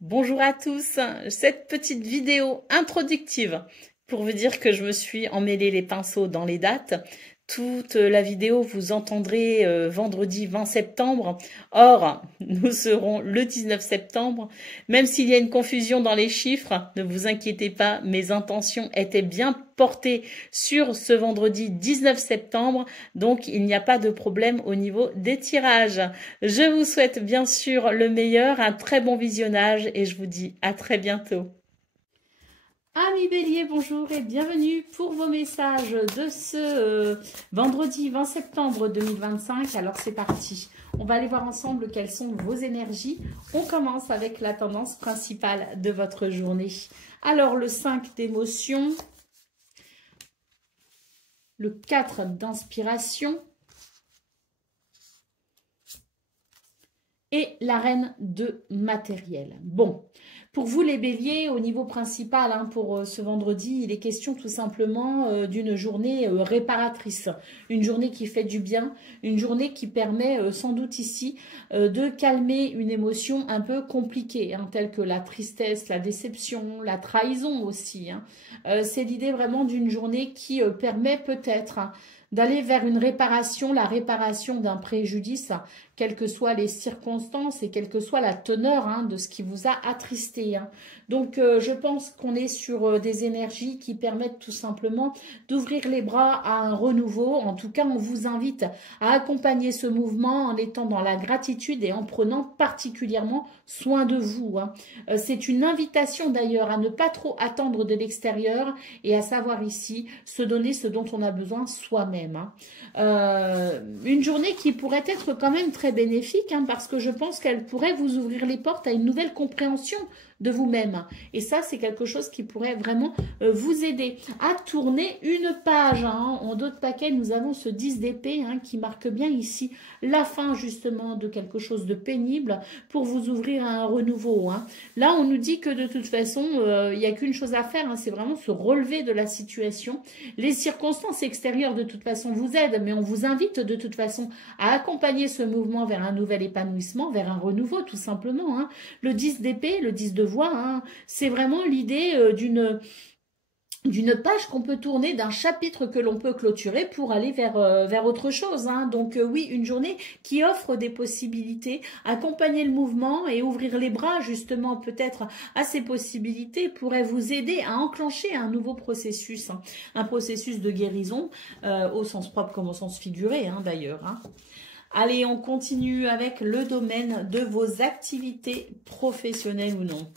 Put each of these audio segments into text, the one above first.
Bonjour à tous, cette petite vidéo introductive pour vous dire que je me suis emmêlé les pinceaux dans les dates. Toute la vidéo, vous entendrez vendredi 20 septembre. Or, nous serons le 19 septembre. Même s'il y a une confusion dans les chiffres, ne vous inquiétez pas, mes intentions étaient bien portées sur ce vendredi 19 septembre. Donc, il n'y a pas de problème au niveau des tirages. Je vous souhaite bien sûr le meilleur, un très bon visionnage et je vous dis à très bientôt. Amis Bélier, bonjour et bienvenue pour vos messages de ce vendredi 20 septembre 2025. Alors c'est parti, on va aller voir ensemble quelles sont vos énergies. On commence avec la tendance principale de votre journée. Alors le 5 d'émotion, le 4 d'inspiration et la reine de matériel. Bon, pour vous les béliers, au niveau principal, pour ce vendredi, il est question tout simplement d'une journée réparatrice. Une journée qui fait du bien, une journée qui permet sans doute ici de calmer une émotion un peu compliquée, telle que la tristesse, la déception, la trahison aussi. C'est l'idée vraiment d'une journée qui permet peut-être d'aller vers une réparation, la réparation d'un préjudice, quelles que soient les circonstances et quelle que soit la teneur de ce qui vous a attristé. Donc, je pense qu'on est sur des énergies qui permettent tout simplement d'ouvrir les bras à un renouveau. En tout cas, on vous invite à accompagner ce mouvement en étant dans la gratitude et en prenant particulièrement soin de vous. C'est une invitation d'ailleurs à ne pas trop attendre de l'extérieur et à savoir ici se donner ce dont on a besoin soi-même. Une journée qui pourrait être quand même très bénéfique parce que je pense qu'elle pourrait vous ouvrir les portes à une nouvelle compréhension de vous-même. Et ça, c'est quelque chose qui pourrait vraiment vous aider à tourner une page. En dos de paquet, nous avons ce 10 d'épée qui marque bien ici la fin justement de quelque chose de pénible pour vous ouvrir à un renouveau. Là, on nous dit que de toute façon, il n'y a qu'une chose à faire, c'est vraiment se relever de la situation. Les circonstances extérieures, de toute façon, vous aident, mais on vous invite de toute façon à accompagner ce mouvement vers un nouvel épanouissement, vers un renouveau, tout simplement. Le 10 d'épée, le 10 de voix, c'est vraiment l'idée d'une page qu'on peut tourner, d'un chapitre que l'on peut clôturer pour aller vers autre chose. Donc oui, une journée qui offre des possibilités, accompagner le mouvement et ouvrir les bras justement peut-être à ces possibilités pourrait vous aider à enclencher un nouveau processus, un processus de guérison au sens propre comme au sens figuré d'ailleurs. Allez, on continue avec le domaine de vos activités professionnelles ou non.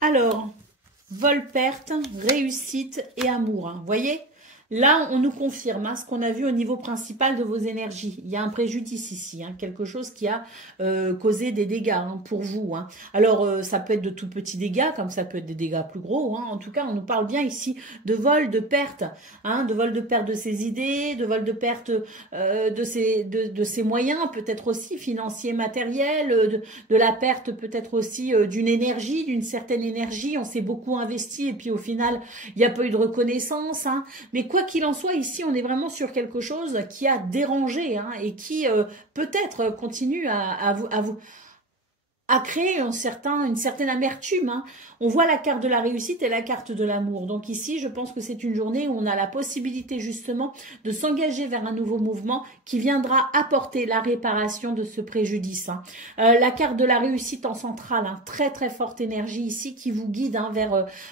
Alors, vol, perte, réussite et amour. Vous voyez ? Là, on nous confirme ce qu'on a vu au niveau principal de vos énergies. Il y a un préjudice ici, quelque chose qui a causé des dégâts pour vous. Alors, ça peut être de tout petits dégâts, comme ça peut être des dégâts plus gros. En tout cas, on nous parle bien ici de vol, de perte, de vol de perte de ses idées, de vol de perte de ses moyens, peut-être aussi financiers, matériels, de la perte peut-être aussi d'une énergie, d'une certaine énergie. On s'est beaucoup investi et puis au final, il n'y a pas eu de reconnaissance. Mais quoi qu'il en soit, ici, on est vraiment sur quelque chose qui a dérangé et qui peut-être continue à créer une certaine amertume. On voit la carte de la réussite et la carte de l'amour. Donc ici, je pense que c'est une journée où on a la possibilité justement de s'engager vers un nouveau mouvement qui viendra apporter la réparation de ce préjudice. La carte de la réussite en centrale, très très forte énergie ici qui vous guide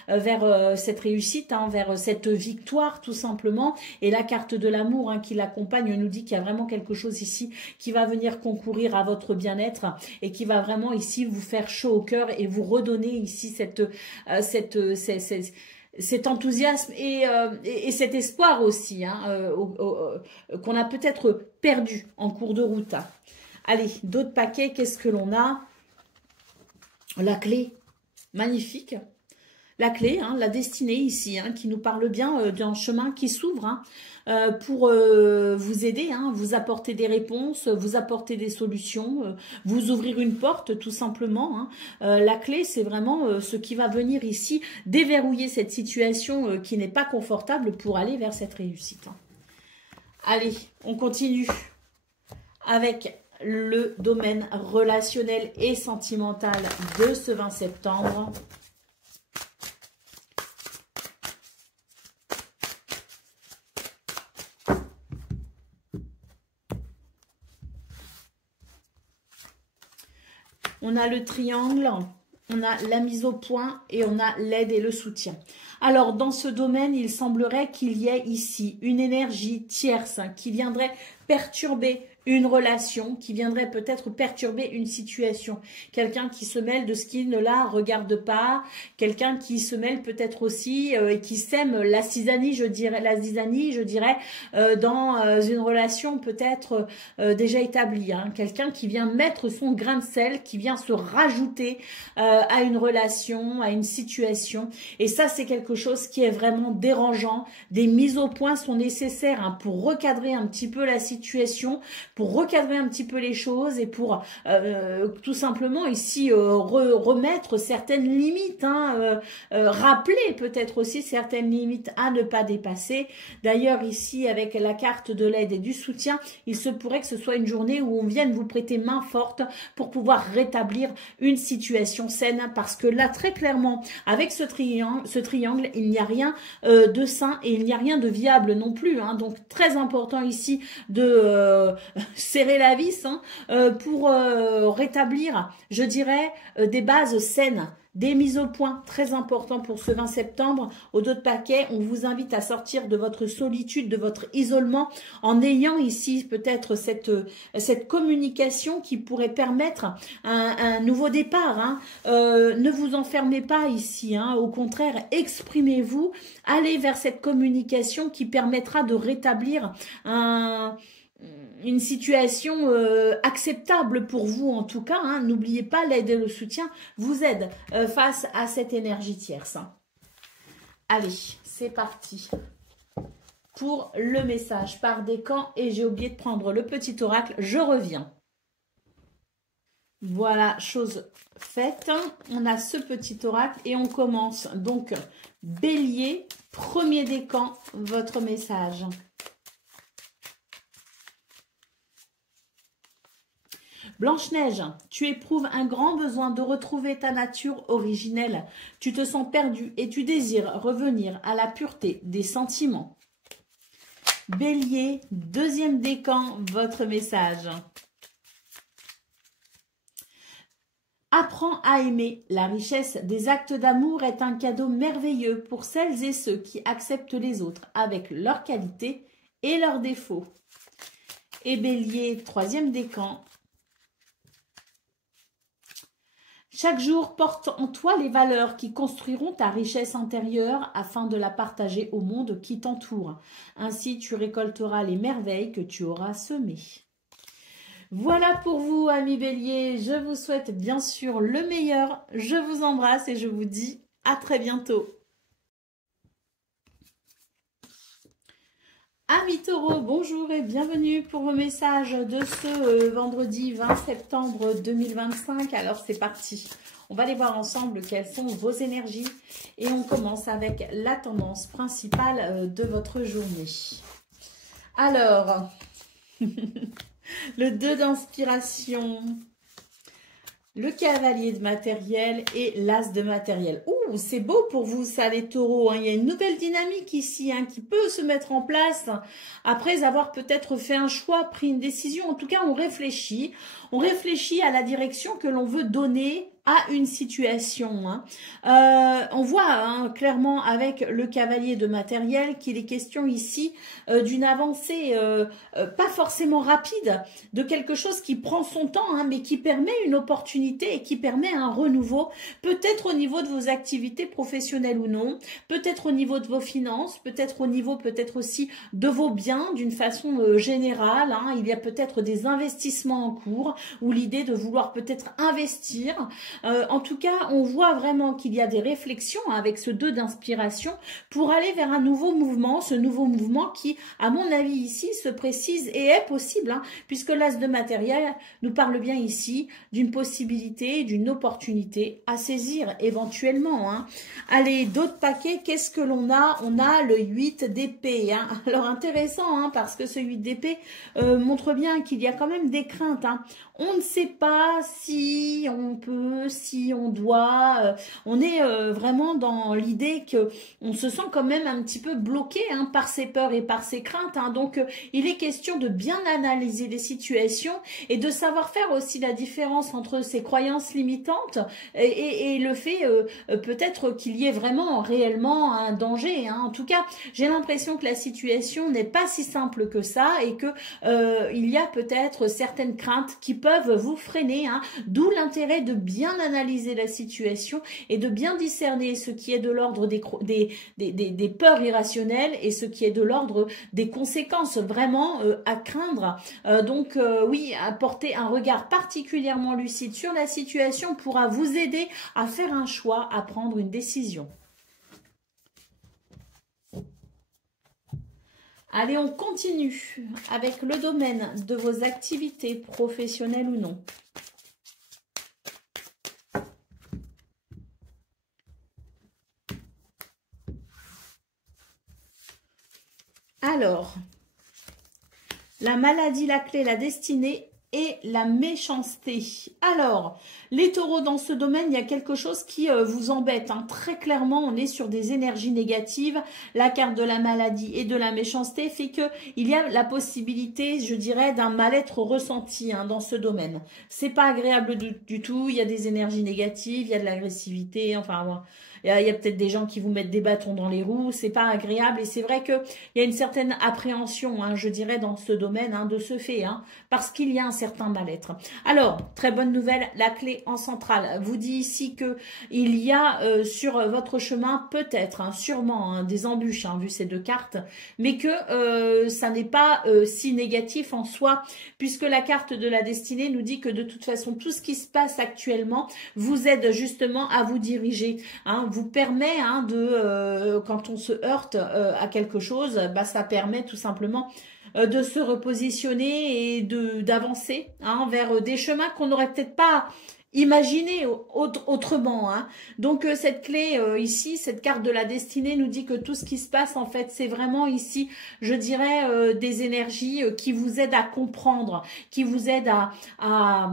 vers cette réussite, vers cette victoire tout simplement. Et la carte de l'amour qui l'accompagne nous dit qu'il y a vraiment quelque chose ici qui va venir concourir à votre bien-être et qui va vraiment ici vous faire chaud au cœur et vous redonner ici cet enthousiasme et cet espoir aussi qu'on a peut-être perdu en cours de route. Allez, d'autres paquets, qu'est-ce que l'on a? La clé, magnifique. la clé, hein, la destinée ici, hein, qui nous parle bien d'un chemin qui s'ouvre, hein, pour vous aider, hein, vous apporter des réponses, vous apporter des solutions, vous ouvrir une porte tout simplement. Hein. La clé, c'est vraiment ce qui va venir ici déverrouiller cette situation qui n'est pas confortable pour aller vers cette réussite. Hein. Allez, on continue avec le domaine relationnel et sentimental de ce 20 septembre. On a le triangle, on a la mise au point et on a l'aide et le soutien. Alors, dans ce domaine, il semblerait qu'il y ait ici une énergie tierce qui viendrait perturber une relation, qui viendrait peut-être perturber une situation. Quelqu'un qui se mêle de ce qui ne la regarde pas, quelqu'un qui se mêle peut-être aussi et qui sème la zizanie, je dirais, dans une relation peut-être déjà établie. Hein. Quelqu'un qui vient mettre son grain de sel, qui vient se rajouter à une relation, à une situation. Et ça, c'est quelque chose qui est vraiment dérangeant. Des mises au point sont nécessaires hein, pour recadrer un petit peu la situation, pour recadrer un petit peu les choses et pour tout simplement ici remettre certaines limites, hein, rappeler peut-être aussi certaines limites à ne pas dépasser. D'ailleurs ici avec la carte de l'aide et du soutien, il se pourrait que ce soit une journée où on vienne vous prêter main forte pour pouvoir rétablir une situation saine parce que là très clairement avec ce triangle il n'y a rien de sain et il n'y a rien de viable non plus. Hein. Donc très important ici de serrer la vis hein, pour rétablir, je dirais, des bases saines, des mises au point, très important pour ce 20 septembre. Au dos de paquet, on vous invite à sortir de votre solitude, de votre isolement, en ayant ici peut-être cette communication qui pourrait permettre un nouveau départ. Hein. Ne vous enfermez pas ici, hein. Au contraire, exprimez-vous, allez vers cette communication qui permettra de rétablir une situation acceptable pour vous en tout cas. Hein. N'oubliez pas, l'aide et le soutien vous aident face à cette énergie tierce. Hein. Allez, c'est parti pour le message par décan et j'ai oublié de prendre le petit oracle, je reviens. Voilà, chose faite. On a ce petit oracle et on commence. Donc, Bélier, premier décan, votre message. Blanche-Neige, tu éprouves un grand besoin de retrouver ta nature originelle. Tu te sens perdu et tu désires revenir à la pureté des sentiments. Bélier, deuxième décan, votre message. Apprends à aimer. La richesse des actes d'amour est un cadeau merveilleux pour celles et ceux qui acceptent les autres avec leurs qualités et leurs défauts. Et Bélier, troisième décan. Chaque jour porte en toi les valeurs qui construiront ta richesse intérieure afin de la partager au monde qui t'entoure. Ainsi, tu récolteras les merveilles que tu auras semées. Voilà pour vous, amis Bélier. Je vous souhaite bien sûr le meilleur. Je vous embrasse et je vous dis à très bientôt. Amis Taureaux, bonjour et bienvenue pour vos messages de ce vendredi 20 septembre 2025. Alors c'est parti, on va aller voir ensemble quelles sont vos énergies et on commence avec la tendance principale de votre journée. Alors, le 2 d'inspiration, le cavalier de matériel et l'as de matériel. Ouh, c'est beau pour vous ça les taureaux. Hein. Il y a une nouvelle dynamique ici hein, qui peut se mettre en place après avoir peut-être fait un choix, pris une décision. En tout cas, on réfléchit à la direction que l'on veut donner à une situation. Hein. On voit hein, clairement avec le cavalier de matériel qu'il est question ici d'une avancée pas forcément rapide, de quelque chose qui prend son temps, hein, mais qui permet une opportunité et qui permet un renouveau, peut-être au niveau de vos activités professionnelles ou non, peut-être au niveau de vos finances, peut-être au niveau peut-être aussi de vos biens d'une façon générale. Hein. Il y a peut-être des investissements en cours ou l'idée de vouloir peut-être investir En tout cas, on voit vraiment qu'il y a des réflexions avec ce 2 d'inspiration pour aller vers un nouveau mouvement, ce nouveau mouvement qui, à mon avis ici, se précise et est possible, hein, puisque l'as de matériel nous parle bien ici d'une possibilité, d'une opportunité à saisir éventuellement. Hein. Allez, d'autres paquets, qu'est-ce que l'on a? On a le 8 d'épée. Hein. Alors intéressant, hein, parce que ce 8 d'épée montre bien qu'il y a quand même des craintes. Hein. On ne sait pas si on peut, si on doit. On est vraiment dans l'idée que on se sent quand même un petit peu bloqué, hein, par ses peurs et par ses craintes. Hein. Donc, il est question de bien analyser les situations et de savoir faire aussi la différence entre ses croyances limitantes et le fait peut-être qu'il y ait vraiment réellement un danger. Hein. En tout cas, j'ai l'impression que la situation n'est pas si simple que ça et que il y a peut-être certaines craintes qui peuvent vous freiner, hein, d'où l'intérêt de bien analyser la situation et de bien discerner ce qui est de l'ordre des peurs irrationnelles et ce qui est de l'ordre des conséquences vraiment à craindre. Donc oui, apporter un regard particulièrement lucide sur la situation pourra vous aider à faire un choix, à prendre une décision. Allez, on continue avec le domaine de vos activités professionnelles ou non. Alors, la maladie, la clé, la destinée et la méchanceté. Alors, les taureaux, dans ce domaine, il y a quelque chose qui vous embête. Hein. Très clairement, on est sur des énergies négatives. La carte de la maladie et de la méchanceté fait que il y a la possibilité, je dirais, d'un mal-être ressenti, hein, dans ce domaine. C'est pas agréable du tout. Il y a des énergies négatives, il y a de l'agressivité, enfin... Bon. Il y a peut-être des gens qui vous mettent des bâtons dans les roues, c'est pas agréable et c'est vrai qu'il y a une certaine appréhension, hein, je dirais, dans ce domaine, hein, de ce fait, hein, parce qu'il y a un certain mal-être. Alors, très bonne nouvelle, la clé en centrale vous dit ici que il y a sur votre chemin peut-être, hein, sûrement, hein, des embûches, hein, vu ces 2 cartes, mais que ça n'est pas si négatif en soi, puisque la carte de la destinée nous dit que de toute façon, tout ce qui se passe actuellement vous aide justement à vous diriger, hein, vous permet, hein, quand on se heurte à quelque chose, bah, ça permet tout simplement de se repositionner et d'avancer, hein, vers des chemins qu'on n'aurait peut-être pas imaginé autrement. Hein. Donc cette clé ici, cette carte de la destinée nous dit que tout ce qui se passe en fait, c'est vraiment ici, je dirais, des énergies qui vous aident à comprendre, qui vous aident à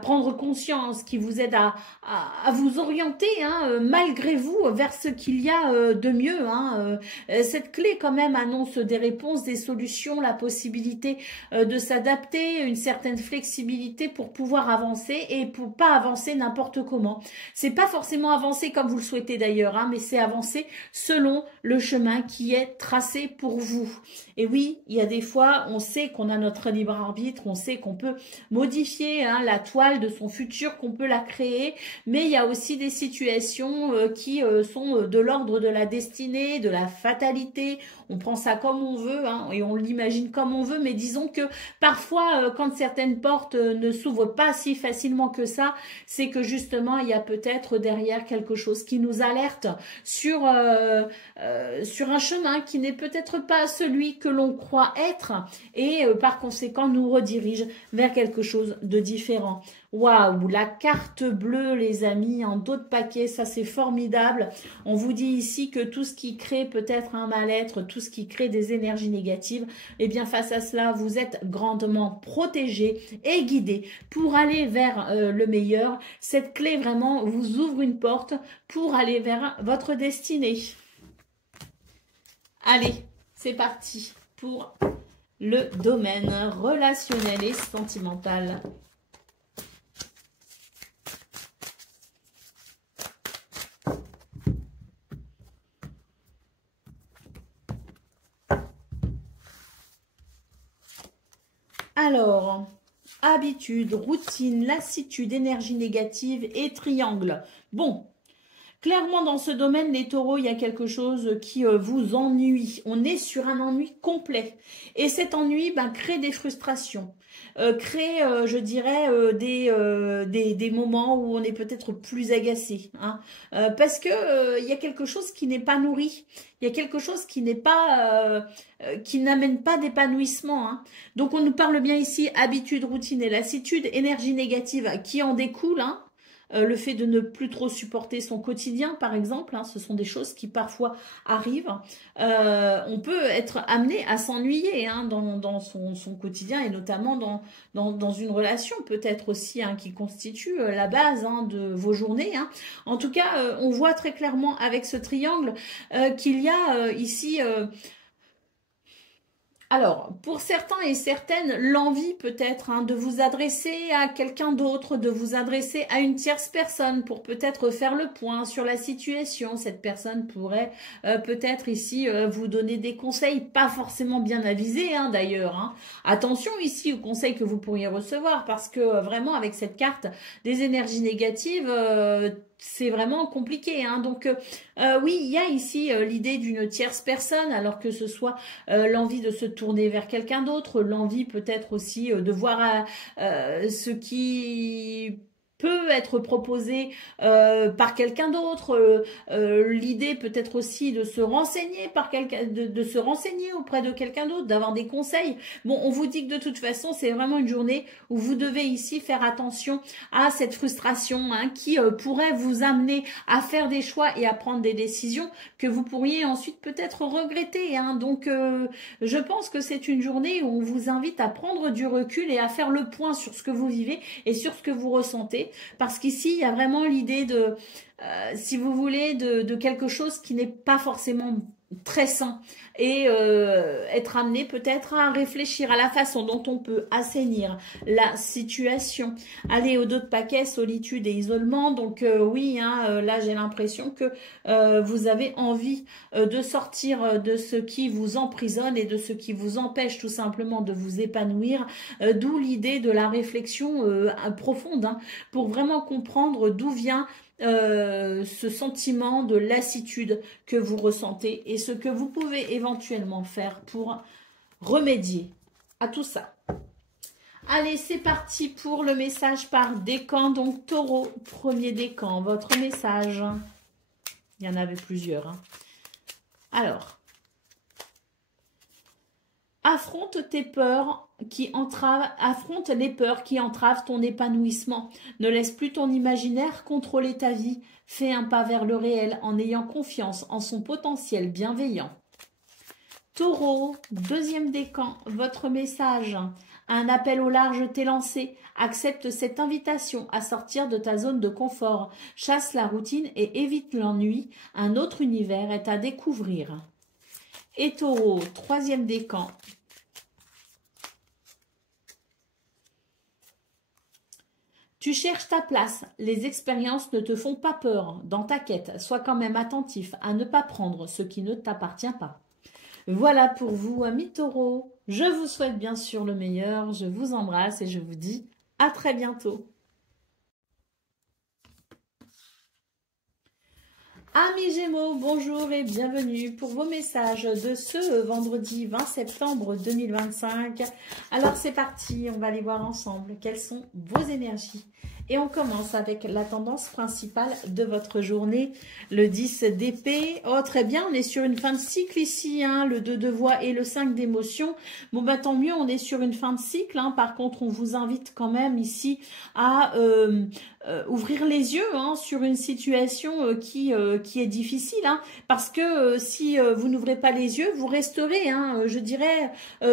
prendre conscience, qui vous aident à vous orienter, hein, malgré vous, vers ce qu'il y a de mieux. Hein. Cette clé quand même annonce des réponses, des solutions, la possibilité de s'adapter, une certaine flexibilité pour pouvoir avancer et pour pas avancer n'importe comment. C'est pas forcément avancer comme vous le souhaitez d'ailleurs, hein, mais c'est avancer selon le chemin qui est tracé pour vous. Et oui, il y a des fois, on sait qu'on a notre libre arbitre, on sait qu'on peut modifier, hein, la toile de son futur, qu'on peut la créer, mais il y a aussi des situations qui sont de l'ordre de la destinée, de la fatalité. On prend ça comme on veut, hein, et on l'imagine comme on veut, mais disons que parfois, quand certaines portes ne s'ouvrent pas si facilement que ça, c'est que justement, il y a peut-être derrière quelque chose qui nous alerte sur un chemin qui n'est peut-être pas celui que l'on croit être et par conséquent nous redirige vers quelque chose de différent. Waouh, la carte bleue, les amis, en dos de paquet, ça c'est formidable. On vous dit ici que tout ce qui crée peut-être un mal-être, tout ce qui crée des énergies négatives, eh bien face à cela, vous êtes grandement protégé et guidé pour aller vers le meilleur. Cette clé vraiment vous ouvre une porte pour aller vers votre destinée. Allez, c'est parti pour le domaine relationnel et sentimental. Alors, habitude, routine, lassitude, énergie négative et triangle. Bon, clairement dans ce domaine, les taureaux, il y a quelque chose qui vous ennuie. On est sur un ennui complet. Et cet ennui crée des frustrations. crée, je dirais, des moments où on est peut-être plus agacé, hein, parce que il y a quelque chose qui n'est pas nourri, il y a quelque chose qui n'est pas, qui n'amène pas d'épanouissement, hein. Donc on nous parle bien ici habitude, routine et lassitude, énergie négative qui en découle, hein. Le fait de ne plus trop supporter son quotidien, par exemple, hein, ce sont des choses qui parfois arrivent. On peut être amené à s'ennuyer, hein, dans son quotidien et notamment dans une relation peut-être aussi, hein, qui constitue la base, hein, de vos journées, hein. En tout cas, on voit très clairement avec ce triangle qu'il y a ici... alors, pour certains et certaines, l'envie peut-être, hein, de vous adresser à quelqu'un d'autre, de vous adresser à une tierce personne pour peut-être faire le point sur la situation. Cette personne pourrait peut-être ici vous donner des conseils, pas forcément bien avisés, hein, d'ailleurs, hein. Attention ici aux conseils que vous pourriez recevoir parce que vraiment avec cette carte des énergies négatives, c'est vraiment compliqué, hein. Donc oui, il y a ici l'idée d'une tierce personne, alors que ce soit l'envie de se tourner vers quelqu'un d'autre, l'envie peut-être aussi de voir ce qui peut être proposé par quelqu'un d'autre, l'idée peut-être aussi de se renseigner par quelqu'un, de se renseigner auprès de quelqu'un d'autre, d'avoir des conseils. Bon, on vous dit que de toute façon, c'est vraiment une journée où vous devez ici faire attention à cette frustration, hein, qui pourrait vous amener à faire des choix et à prendre des décisions que vous pourriez ensuite peut-être regretter, hein. Donc, je pense que c'est une journée où on vous invite à prendre du recul et à faire le point sur ce que vous vivez et sur ce que vous ressentez. Parce qu'ici, il y a vraiment l'idée de, si vous voulez, de quelque chose qui n'est pas forcément très sain et être amené peut-être à réfléchir à la façon dont on peut assainir la situation. Allez, au dos de paquet, solitude et isolement. Donc oui, hein, là j'ai l'impression que vous avez envie de sortir de ce qui vous emprisonne et de ce qui vous empêche tout simplement de vous épanouir, d'où l'idée de la réflexion profonde, hein, pour vraiment comprendre d'où vient ce sentiment de lassitude que vous ressentez et ce que vous pouvez éventuellement faire pour remédier à tout ça. Allez, c'est parti pour le message par décan. Donc, Taureau, premier décan, votre message. Il y en avait plusieurs, hein. Alors, affronte tes peurs qui entravent, affronte les peurs qui entravent ton épanouissement. Ne laisse plus ton imaginaire contrôler ta vie. Fais un pas vers le réel en ayant confiance en son potentiel bienveillant. Taureau, deuxième décan, votre message. Un appel au large t'est lancé. Accepte cette invitation à sortir de ta zone de confort. Chasse la routine et évite l'ennui. Un autre univers est à découvrir. Et Taureau, troisième décan. Tu cherches ta place, les expériences ne te font pas peur. Dans ta quête, sois quand même attentif à ne pas prendre ce qui ne t'appartient pas. Voilà pour vous, amis taureaux. Je vous souhaite bien sûr le meilleur, je vous embrasse et je vous dis à très bientôt. Amis Gémeaux, bonjour et bienvenue pour vos messages de ce vendredi 20 septembre 2025. Alors c'est parti, on va aller voir ensemble quelles sont vos énergies. Et on commence avec la tendance principale de votre journée, le 10 d'épée. Oh très bien, on est sur une fin de cycle ici, hein, le 2 de voix et le 5 d'émotion. Bon bah tant mieux, on est sur une fin de cycle, hein. Par contre, on vous invite quand même ici à ouvrir les yeux, hein, sur une situation qui est difficile, hein, parce que si vous n'ouvrez pas les yeux, vous resterez, hein, je dirais,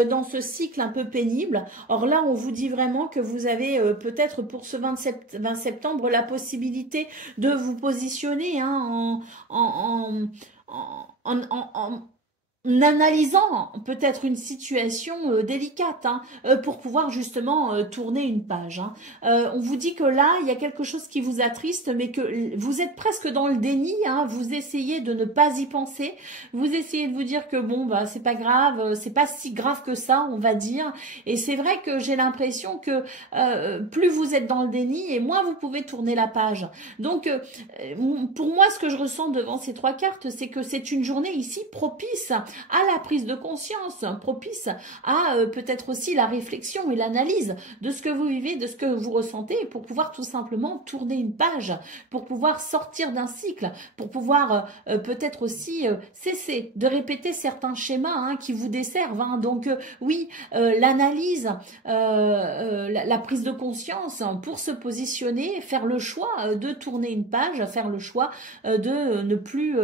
dans ce cycle un peu pénible. Or là, on vous dit vraiment que vous avez peut-être pour ce 20 septembre la possibilité de vous positionner, hein, en analysant peut-être une situation délicate, hein, pour pouvoir justement tourner une page, hein. On vous dit que là, il y a quelque chose qui vous attriste, mais que vous êtes presque dans le déni, hein, vous essayez de ne pas y penser, vous essayez de vous dire que bon, bah c'est pas grave, c'est pas si grave que ça, on va dire, et c'est vrai que j'ai l'impression que plus vous êtes dans le déni, et moins vous pouvez tourner la page. Donc, pour moi, ce que je ressens devant ces trois cartes, c'est que c'est une journée ici propice à la prise de conscience, propice à peut-être aussi la réflexion et l'analyse de ce que vous vivez, de ce que vous ressentez, pour pouvoir tout simplement tourner une page, pour pouvoir sortir d'un cycle, pour pouvoir peut-être aussi cesser de répéter certains schémas qui vous desservent. Donc oui, l'analyse, la prise de conscience pour se positionner, faire le choix de tourner une page, faire le choix de ne plus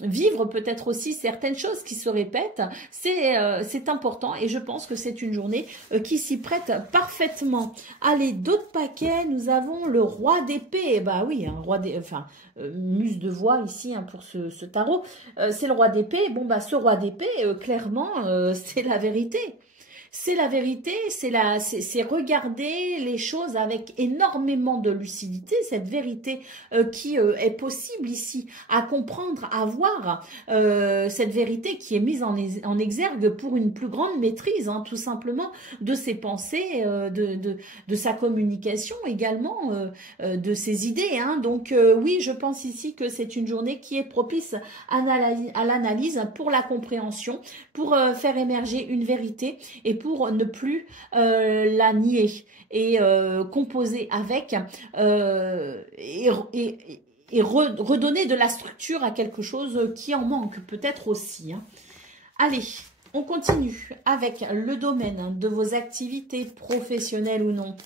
vivre peut-être aussi certaines choses qui se répètent, c'est important et je pense que c'est une journée qui s'y prête parfaitement. Allez, d'autres paquets, nous avons le roi d'épée. Bah oui, muse de voix ici pour ce tarot, c'est le roi d'épée. Bon bah ce roi d'épée, clairement, c'est la vérité. C'est la vérité, c'est regarder les choses avec énormément de lucidité, cette vérité qui est possible ici à comprendre, à voir, cette vérité qui est mise en exergue pour une plus grande maîtrise, tout simplement, de ses pensées, de sa communication également, de ses idées. Donc oui, je pense ici que c'est une journée qui est propice à l'analyse, pour la compréhension, pour faire émerger une vérité et pour ne plus la nier et composer avec et redonner de la structure à quelque chose qui en manque peut-être aussi. Allez, on continue avec le domaine de vos activités professionnelles ou non.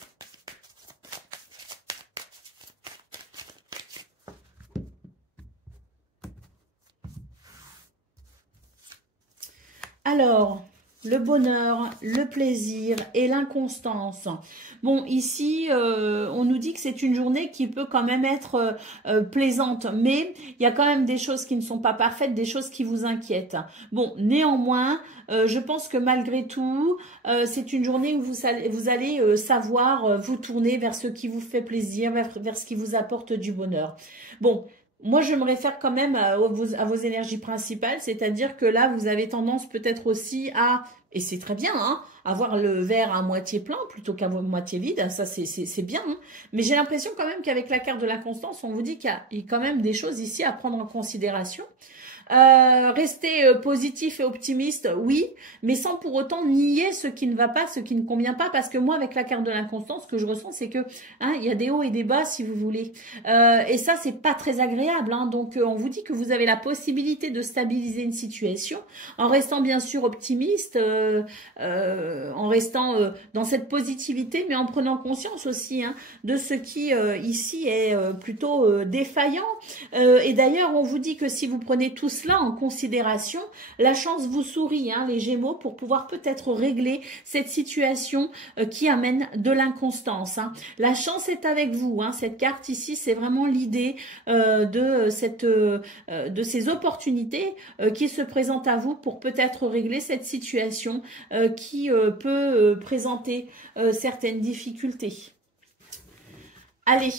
Alors, le bonheur, le plaisir et l'inconstance. Bon, ici, on nous dit que c'est une journée qui peut quand même être plaisante, mais il y a quand même des choses qui ne sont pas parfaites, des choses qui vous inquiètent. Bon, néanmoins, je pense que malgré tout, c'est une journée où vous allez savoir vous tourner vers ce qui vous fait plaisir, vers ce qui vous apporte du bonheur. Bon, moi, je me réfère quand même à vos énergies principales, c'est-à-dire que là, vous avez tendance peut-être aussi à, et c'est très bien, avoir le verre à moitié plein plutôt qu'à moitié vide, ça c'est bien, mais j'ai l'impression quand même qu'avec la carte de l'inconstance, on vous dit qu'il y a quand même des choses ici à prendre en considération. Rester positif et optimiste, oui, mais sans pour autant nier ce qui ne va pas, ce qui ne convient pas, parce que moi, avec la carte de l'inconstance, ce que je ressens, c'est que il y a des hauts et des bas, si vous voulez, et ça, c'est pas très agréable. Donc, on vous dit que vous avez la possibilité de stabiliser une situation en restant bien sûr optimiste, en restant dans cette positivité, mais en prenant conscience aussi de ce qui ici est plutôt défaillant. Et d'ailleurs, on vous dit que si vous prenez tout cela en considération, la chance vous sourit, les Gémeaux, pour pouvoir peut-être régler cette situation qui amène de l'inconstance. La chance est avec vous. Cette carte ici, c'est vraiment l'idée de ces opportunités qui se présentent à vous pour peut-être régler cette situation qui peut présenter certaines difficultés. Allez,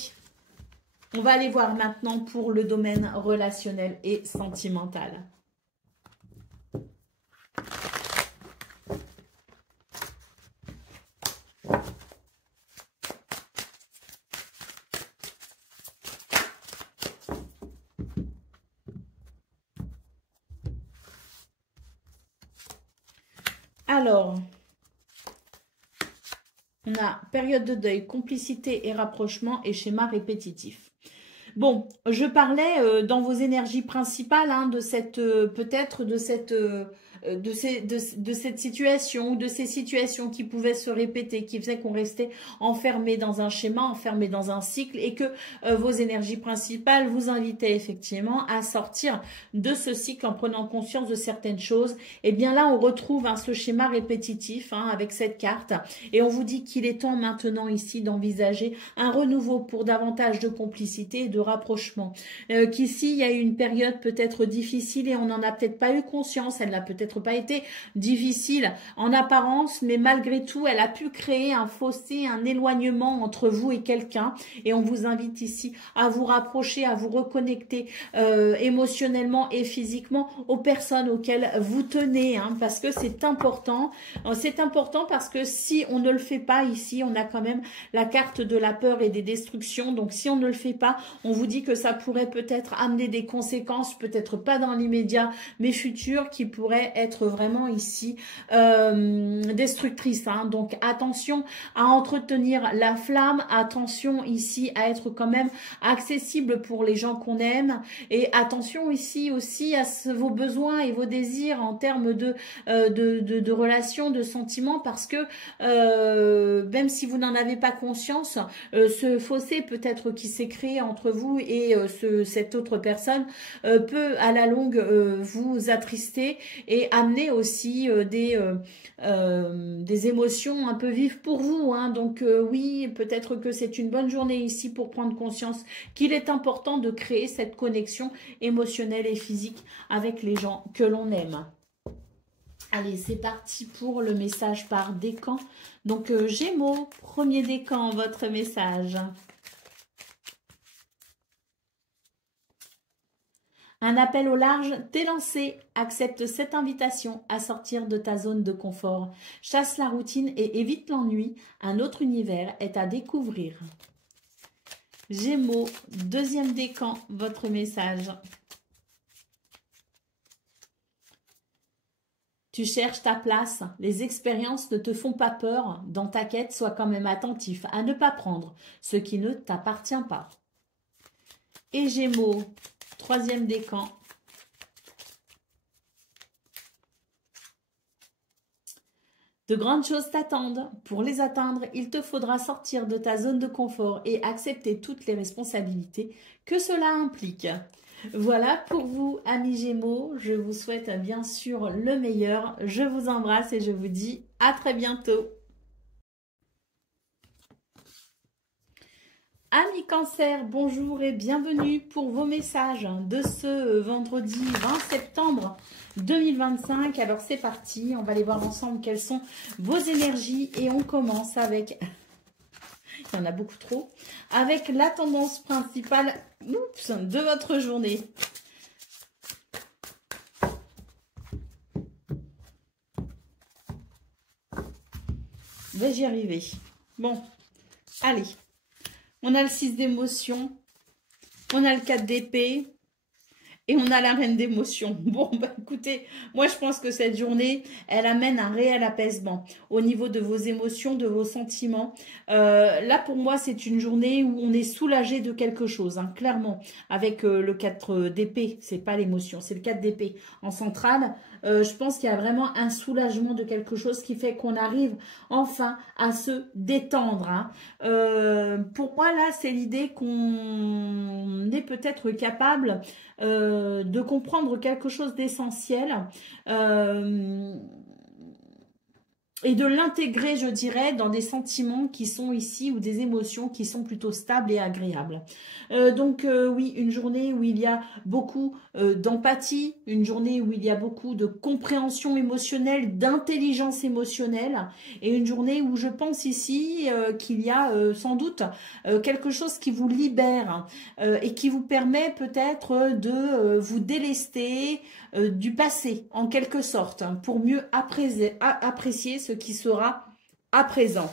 on va aller voir maintenant pour le domaine relationnel et sentimental. Alors, on a période de deuil, complicité et rapprochement et schéma répétitif. Bon, je parlais dans vos énergies principales de cette peut-être de cette situation, de ces situations qui pouvaient se répéter, qui faisaient qu'on restait enfermé dans un schéma, enfermé dans un cycle, et que vos énergies principales vous invitaient effectivement à sortir de ce cycle en prenant conscience de certaines choses. Et bien là, on retrouve ce schéma répétitif avec cette carte, et on vous dit qu'il est temps maintenant ici d'envisager un renouveau pour davantage de complicité et de rapprochement. Qu'ici, il y a eu une période peut-être difficile et on n'en a peut-être pas eu conscience, elle n'a peut-être pas été difficile en apparence, mais malgré tout, elle a pu créer un fossé, un éloignement entre vous et quelqu'un, et on vous invite ici à vous rapprocher, à vous reconnecter émotionnellement et physiquement aux personnes auxquelles vous tenez, parce que c'est important. C'est important parce que si on ne le fait pas ici, on a quand même la carte de la peur et des destructions, donc si on ne le fait pas, on vous dit que ça pourrait peut-être amener des conséquences, peut-être pas dans l'immédiat, mais futures, qui pourraient être vraiment ici destructrices. Hein. Donc attention à entretenir la flamme, attention ici à être quand même accessible pour les gens qu'on aime, et attention ici aussi à vos besoins et vos désirs en termes de relations, de sentiments, parce que même si vous n'en avez pas conscience, ce fossé peut-être qui s'est créé entre vous et cette autre personne peut à la longue vous attrister et amener aussi des émotions un peu vives pour vous. Hein. Donc oui, peut-être que c'est une bonne journée ici pour prendre conscience qu'il est important de créer cette connexion émotionnelle et physique avec les gens que l'on aime. Allez, c'est parti pour le message par décan. Donc, Gémeaux, premier décan, votre message. Un appel au large t'est lancé. Accepte cette invitation à sortir de ta zone de confort. Chasse la routine et évite l'ennui. Un autre univers est à découvrir. Gémeaux, deuxième décan, votre message. Tu cherches ta place, les expériences ne te font pas peur. Dans ta quête, sois quand même attentif à ne pas prendre ce qui ne t'appartient pas. Et Gémeaux, troisième décan. De grandes choses t'attendent. Pour les atteindre, il te faudra sortir de ta zone de confort et accepter toutes les responsabilités que cela implique. Voilà pour vous, amis Gémeaux. Je vous souhaite bien sûr le meilleur. Je vous embrasse et je vous dis à très bientôt. Amis Cancer, bonjour et bienvenue pour vos messages de ce vendredi 20 septembre 2025. Alors c'est parti, on va aller voir ensemble quelles sont vos énergies et on commence avec... Il y en a beaucoup trop. Avec la tendance principale de votre journée. Vais-je y arriver? Bon, allez. On a le 6 d'émotion. On a le 4 d'épée. Et on a la reine d'émotion. Bon, bah écoutez, moi je pense que cette journée, elle amène un réel apaisement au niveau de vos émotions, de vos sentiments. Là, pour moi, c'est une journée où on est soulagé de quelque chose, hein, clairement. Avec le 4 d'épée, c'est pas l'émotion, c'est le 4 d'épée en centrale. Je pense qu'il y a vraiment un soulagement de quelque chose qui fait qu'on arrive enfin à se détendre. Hein. Pour moi, là, c'est l'idée qu'on est peut-être capable de comprendre quelque chose d'essentiel et de l'intégrer, je dirais, dans des sentiments qui sont ici ou des émotions qui sont plutôt stables et agréables. Donc oui, une journée où il y a beaucoup d'empathie, une journée où il y a beaucoup de compréhension émotionnelle, d'intelligence émotionnelle, et une journée où je pense ici qu'il y a sans doute quelque chose qui vous libère et qui vous permet peut-être de vous délester du passé, en quelque sorte, hein, pour mieux apprécier ce qui sera à présent.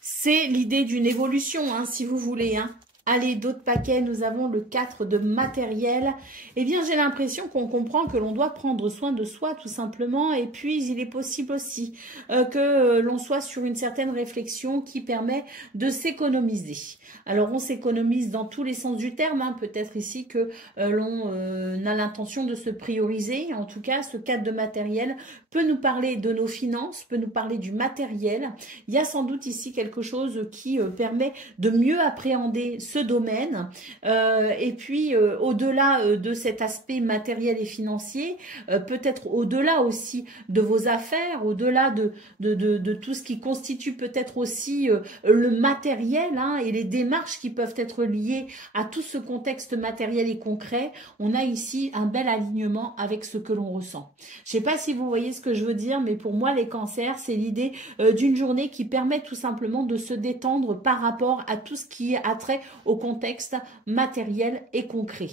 C'est l'idée d'une évolution, hein, si vous voulez. Hein. Allez, d'autres paquets, nous avons le 4 de matériel. Eh bien, j'ai l'impression qu'on comprend que l'on doit prendre soin de soi, tout simplement. Et puis, il est possible aussi que l'on soit sur une certaine réflexion qui permet de s'économiser. Alors, on s'économise dans tous les sens du terme. Hein. Peut-être ici que l'on a l'intention de se prioriser. En tout cas, ce 4 de matériel peut nous parler de nos finances, peut nous parler du matériel. Il y a sans doute ici quelque chose qui permet de mieux appréhender ce domaine. Et puis, au-delà de cet aspect matériel et financier, peut-être au-delà aussi de vos affaires, au-delà de tout ce qui constitue peut-être aussi le matériel hein, et les démarches qui peuvent être liées à tout ce contexte matériel et concret, on a ici un bel alignement avec ce que l'on ressent. Je ne sais pas si vous voyez ce que je veux dire, mais pour moi, les cancers, c'est l'idée d'une journée qui permet tout simplement de se détendre par rapport à tout ce qui a trait au contexte matériel et concret.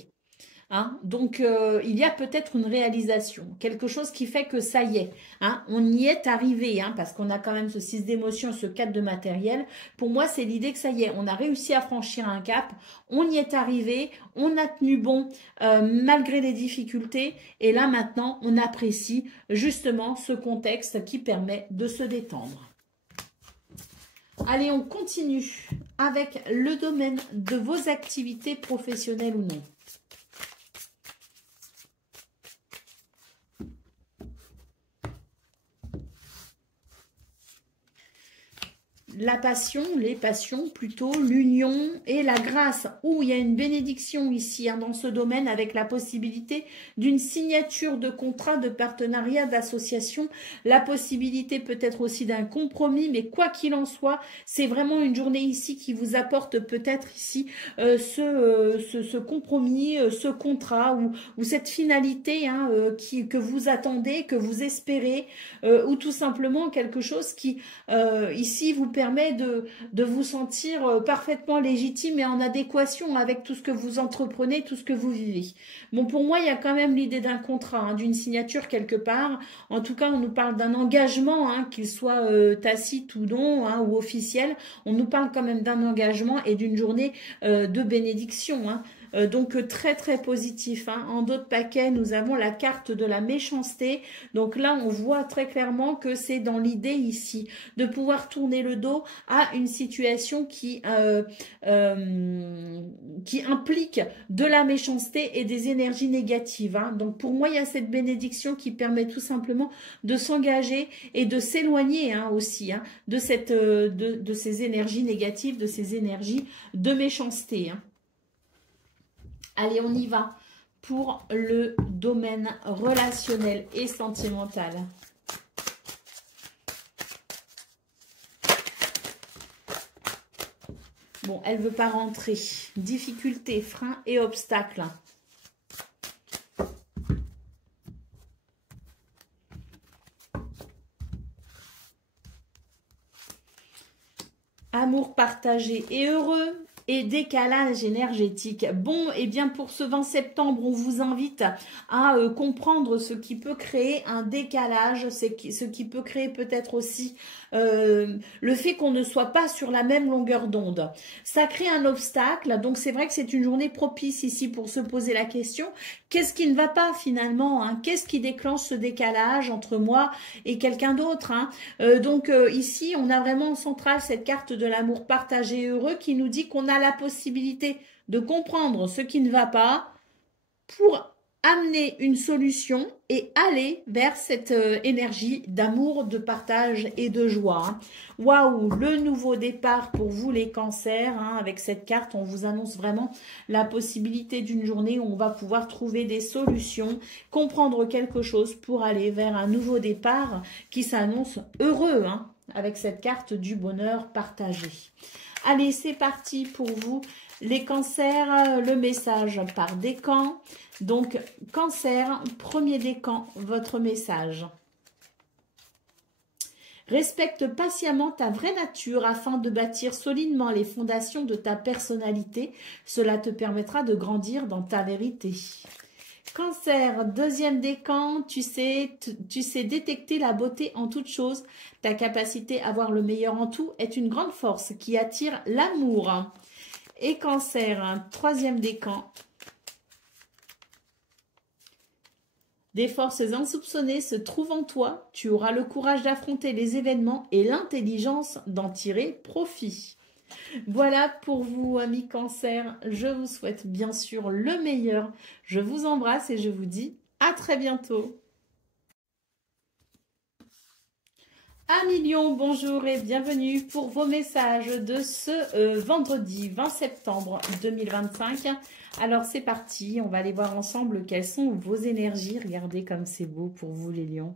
Hein. Donc, il y a peut-être une réalisation, quelque chose qui fait que ça y est, hein, on y est arrivé, hein, parce qu'on a quand même ce 6 d'émotion, ce 4 de matériel. Pour moi, c'est l'idée que ça y est, on a réussi à franchir un cap, on y est arrivé, on a tenu bon malgré les difficultés, et là maintenant, on apprécie justement ce contexte qui permet de se détendre. Allez, on continue avec le domaine de vos activités professionnelles ou non. La passion, les passions plutôt, l'union et la grâce. Où il y a une bénédiction ici, hein, dans ce domaine, avec la possibilité d'une signature de contrat, de partenariat, d'association. La possibilité peut-être aussi d'un compromis, mais quoi qu'il en soit, c'est vraiment une journée ici qui vous apporte peut-être ici ce compromis, ce contrat ou cette finalité, hein, que vous attendez, que vous espérez, ou tout simplement quelque chose qui ici vous permet de vous sentir parfaitement légitime et en adéquation avec tout ce que vous entreprenez, tout ce que vous vivez. Bon, pour moi, il y a quand même l'idée d'un contrat, hein, d'une signature quelque part. En tout cas, on nous parle d'un engagement, hein, qu'il soit tacite ou non, hein, ou officiel. On nous parle quand même d'un engagement et d'une journée de bénédiction, hein. Donc très très positif, hein. En d'autres paquets, nous avons la carte de la méchanceté. Donc là, on voit très clairement que c'est dans l'idée ici de pouvoir tourner le dos à une situation qui implique de la méchanceté et des énergies négatives, hein. Donc pour moi, il y a cette bénédiction qui permet tout simplement de s'engager et de s'éloigner, hein, aussi, hein, de ces énergies négatives, de ces énergies de méchanceté, hein. Allez, on y va pour le domaine relationnel et sentimental. Bon, elle ne veut pas rentrer. Difficultés, freins et obstacles. Amour partagé et heureux. Et décalage énergétique. Bon, et bien pour ce 20 septembre, on vous invite à comprendre ce qui peut créer un décalage, ce qui peut créer peut-être aussi le fait qu'on ne soit pas sur la même longueur d'onde. Ça crée un obstacle, donc c'est vrai que c'est une journée propice ici pour se poser la question, qu'est-ce qui ne va pas finalement, hein? Qu'est-ce qui déclenche ce décalage entre moi et quelqu'un d'autre, hein? Donc ici, on a vraiment en centrale cette carte de l'amour partagé heureux qui nous dit qu'on a la possibilité de comprendre ce qui ne va pas pour amener une solution et aller vers cette énergie d'amour, de partage et de joie. Waouh, le nouveau départ pour vous les cancers, hein, avec cette carte, on vous annonce vraiment la possibilité d'une journée où on va pouvoir trouver des solutions, comprendre quelque chose pour aller vers un nouveau départ qui s'annonce heureux, hein, avec cette carte du bonheur partagé. Allez, c'est parti pour vous, les cancers, le message par décan. Donc, cancer, premier décan, votre message. Respecte patiemment ta vraie nature afin de bâtir solidement les fondations de ta personnalité. Cela te permettra de grandir dans ta vérité. Cancer, deuxième décan, tu sais détecter la beauté en toute chose. Ta capacité à voir le meilleur en tout est une grande force qui attire l'amour. Et Cancer, troisième décan. Des forces insoupçonnées se trouvent en toi. Tu auras le courage d'affronter les événements et l'intelligence d'en tirer profit. Voilà pour vous, amis Cancer. Je vous souhaite bien sûr le meilleur. Je vous embrasse et je vous dis à très bientôt. Amis Lion, bonjour et bienvenue pour vos messages de ce vendredi 20 septembre 2025. Alors c'est parti, on va aller voir ensemble quelles sont vos énergies. Regardez comme c'est beau pour vous les lions.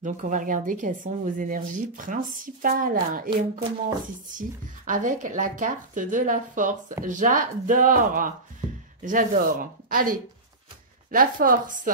Donc on va regarder quelles sont vos énergies principales. Et on commence ici avec la carte de la force. J'adore, j'adore. Allez, la force,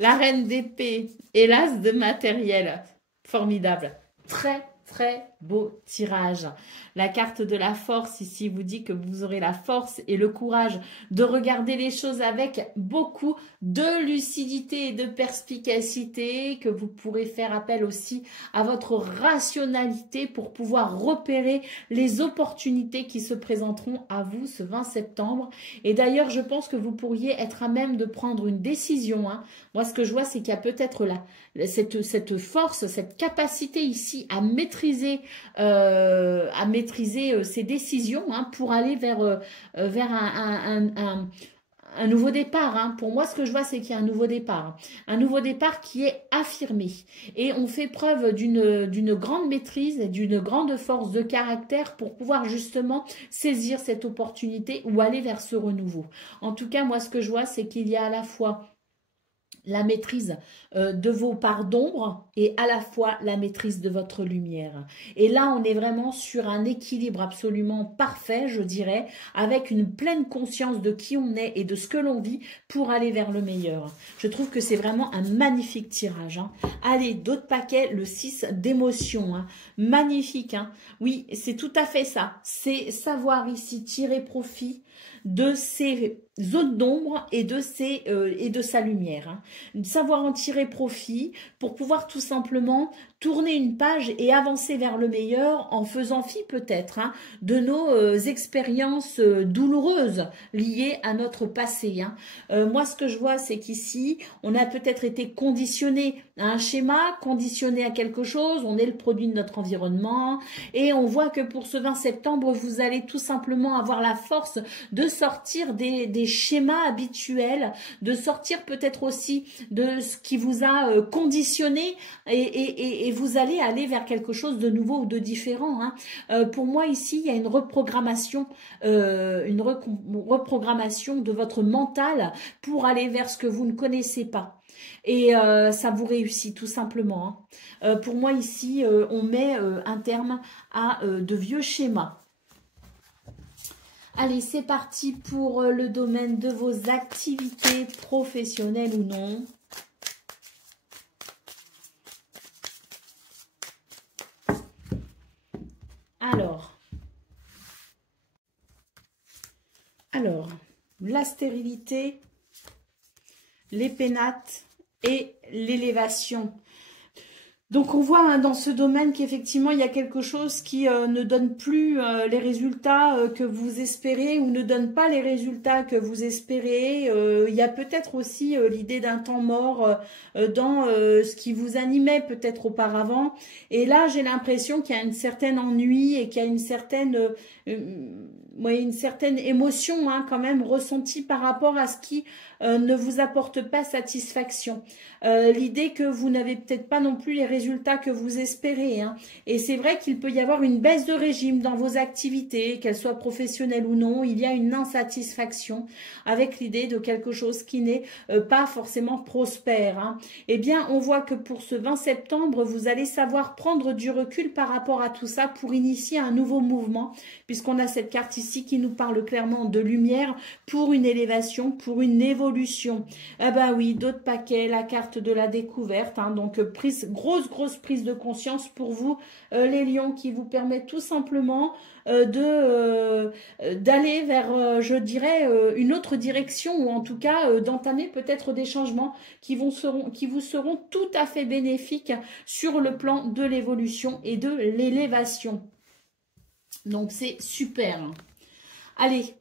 la reine d'épée et l'as de matériel. Formidable. Très très beau tirage. La carte de la force ici vous dit que vous aurez la force et le courage de regarder les choses avec beaucoup de lucidité et de perspicacité, que vous pourrez faire appel aussi à votre rationalité pour pouvoir repérer les opportunités qui se présenteront à vous ce 20 septembre. Et d'ailleurs, je pense que vous pourriez être à même de prendre une décision. Moi, ce que je vois, c'est qu'il y a peut-être cette force, cette capacité ici à maîtriser ses décisions pour aller vers un nouveau départ. Pour moi, ce que je vois, c'est qu'il y a un nouveau départ. Un nouveau départ qui est affirmé. Et on fait preuve d'une grande maîtrise, d'une grande force de caractère pour pouvoir justement saisir cette opportunité ou aller vers ce renouveau. En tout cas, moi, ce que je vois, c'est qu'il y a à la fois la maîtrise de vos parts d'ombre et à la fois la maîtrise de votre lumière. Et là, on est vraiment sur un équilibre absolument parfait, je dirais, avec une pleine conscience de qui on est et de ce que l'on vit pour aller vers le meilleur. Je trouve que c'est vraiment un magnifique tirage. Allez, d'autres paquets, le 6 d'émotion. Magnifique. Oui, c'est tout à fait ça. C'est savoir ici tirer profit de ces zones d'ombre et de sa lumière. Savoir en tirer profit pour pouvoir tout simplement tourner une page et avancer vers le meilleur en faisant fi peut-être de nos expériences douloureuses liées à notre passé. Moi, ce que je vois, c'est qu'ici, on a peut-être été conditionné à un schéma, conditionné à quelque chose, on est le produit de notre environnement et on voit que pour ce 20 septembre, vous allez tout simplement avoir la force de sortir des schémas habituels, de sortir peut-être aussi de ce qui vous a conditionné et vous allez aller vers quelque chose de nouveau ou de différent. Pour moi ici, il y a une reprogrammation de votre mental pour aller vers ce que vous ne connaissez pas. Et ça vous réussit tout simplement. Pour moi ici, on met un terme à de vieux schémas. Allez, c'est parti pour le domaine de vos activités professionnelles ou non. Alors, la stérilité, les pénates et l'élévation. Donc, on voit dans ce domaine qu'effectivement, il y a quelque chose qui ne donne plus les résultats que vous espérez ou ne donne pas les résultats que vous espérez. Il y a peut-être aussi l'idée d'un temps mort dans ce qui vous animait peut-être auparavant. Et là, j'ai l'impression qu'il y a une certaine ennui et qu'il y a une certaine émotion quand même ressentie par rapport à ce qui ne vous apporte pas satisfaction. L'idée que vous n'avez peut-être pas non plus les résultats que vous espérez. Et c'est vrai qu'il peut y avoir une baisse de régime dans vos activités, qu'elles soient professionnelles ou non. Il y a une insatisfaction avec l'idée de quelque chose qui n'est pas forcément prospère. Eh bien, on voit que pour ce 20 septembre, vous allez savoir prendre du recul par rapport à tout ça pour initier un nouveau mouvement, puisqu'on a cette carte ici qui nous parle clairement de lumière pour une élévation, pour une évolution. Ah bah oui, d'autres paquets, la carte de la découverte, donc grosse prise de conscience pour vous, les lions, qui vous permet tout simplement d'aller vers, je dirais, une autre direction, ou en tout cas d'entamer peut-être des changements qui vous seront tout à fait bénéfiques sur le plan de l'évolution et de l'élévation. Donc c'est super. Allez,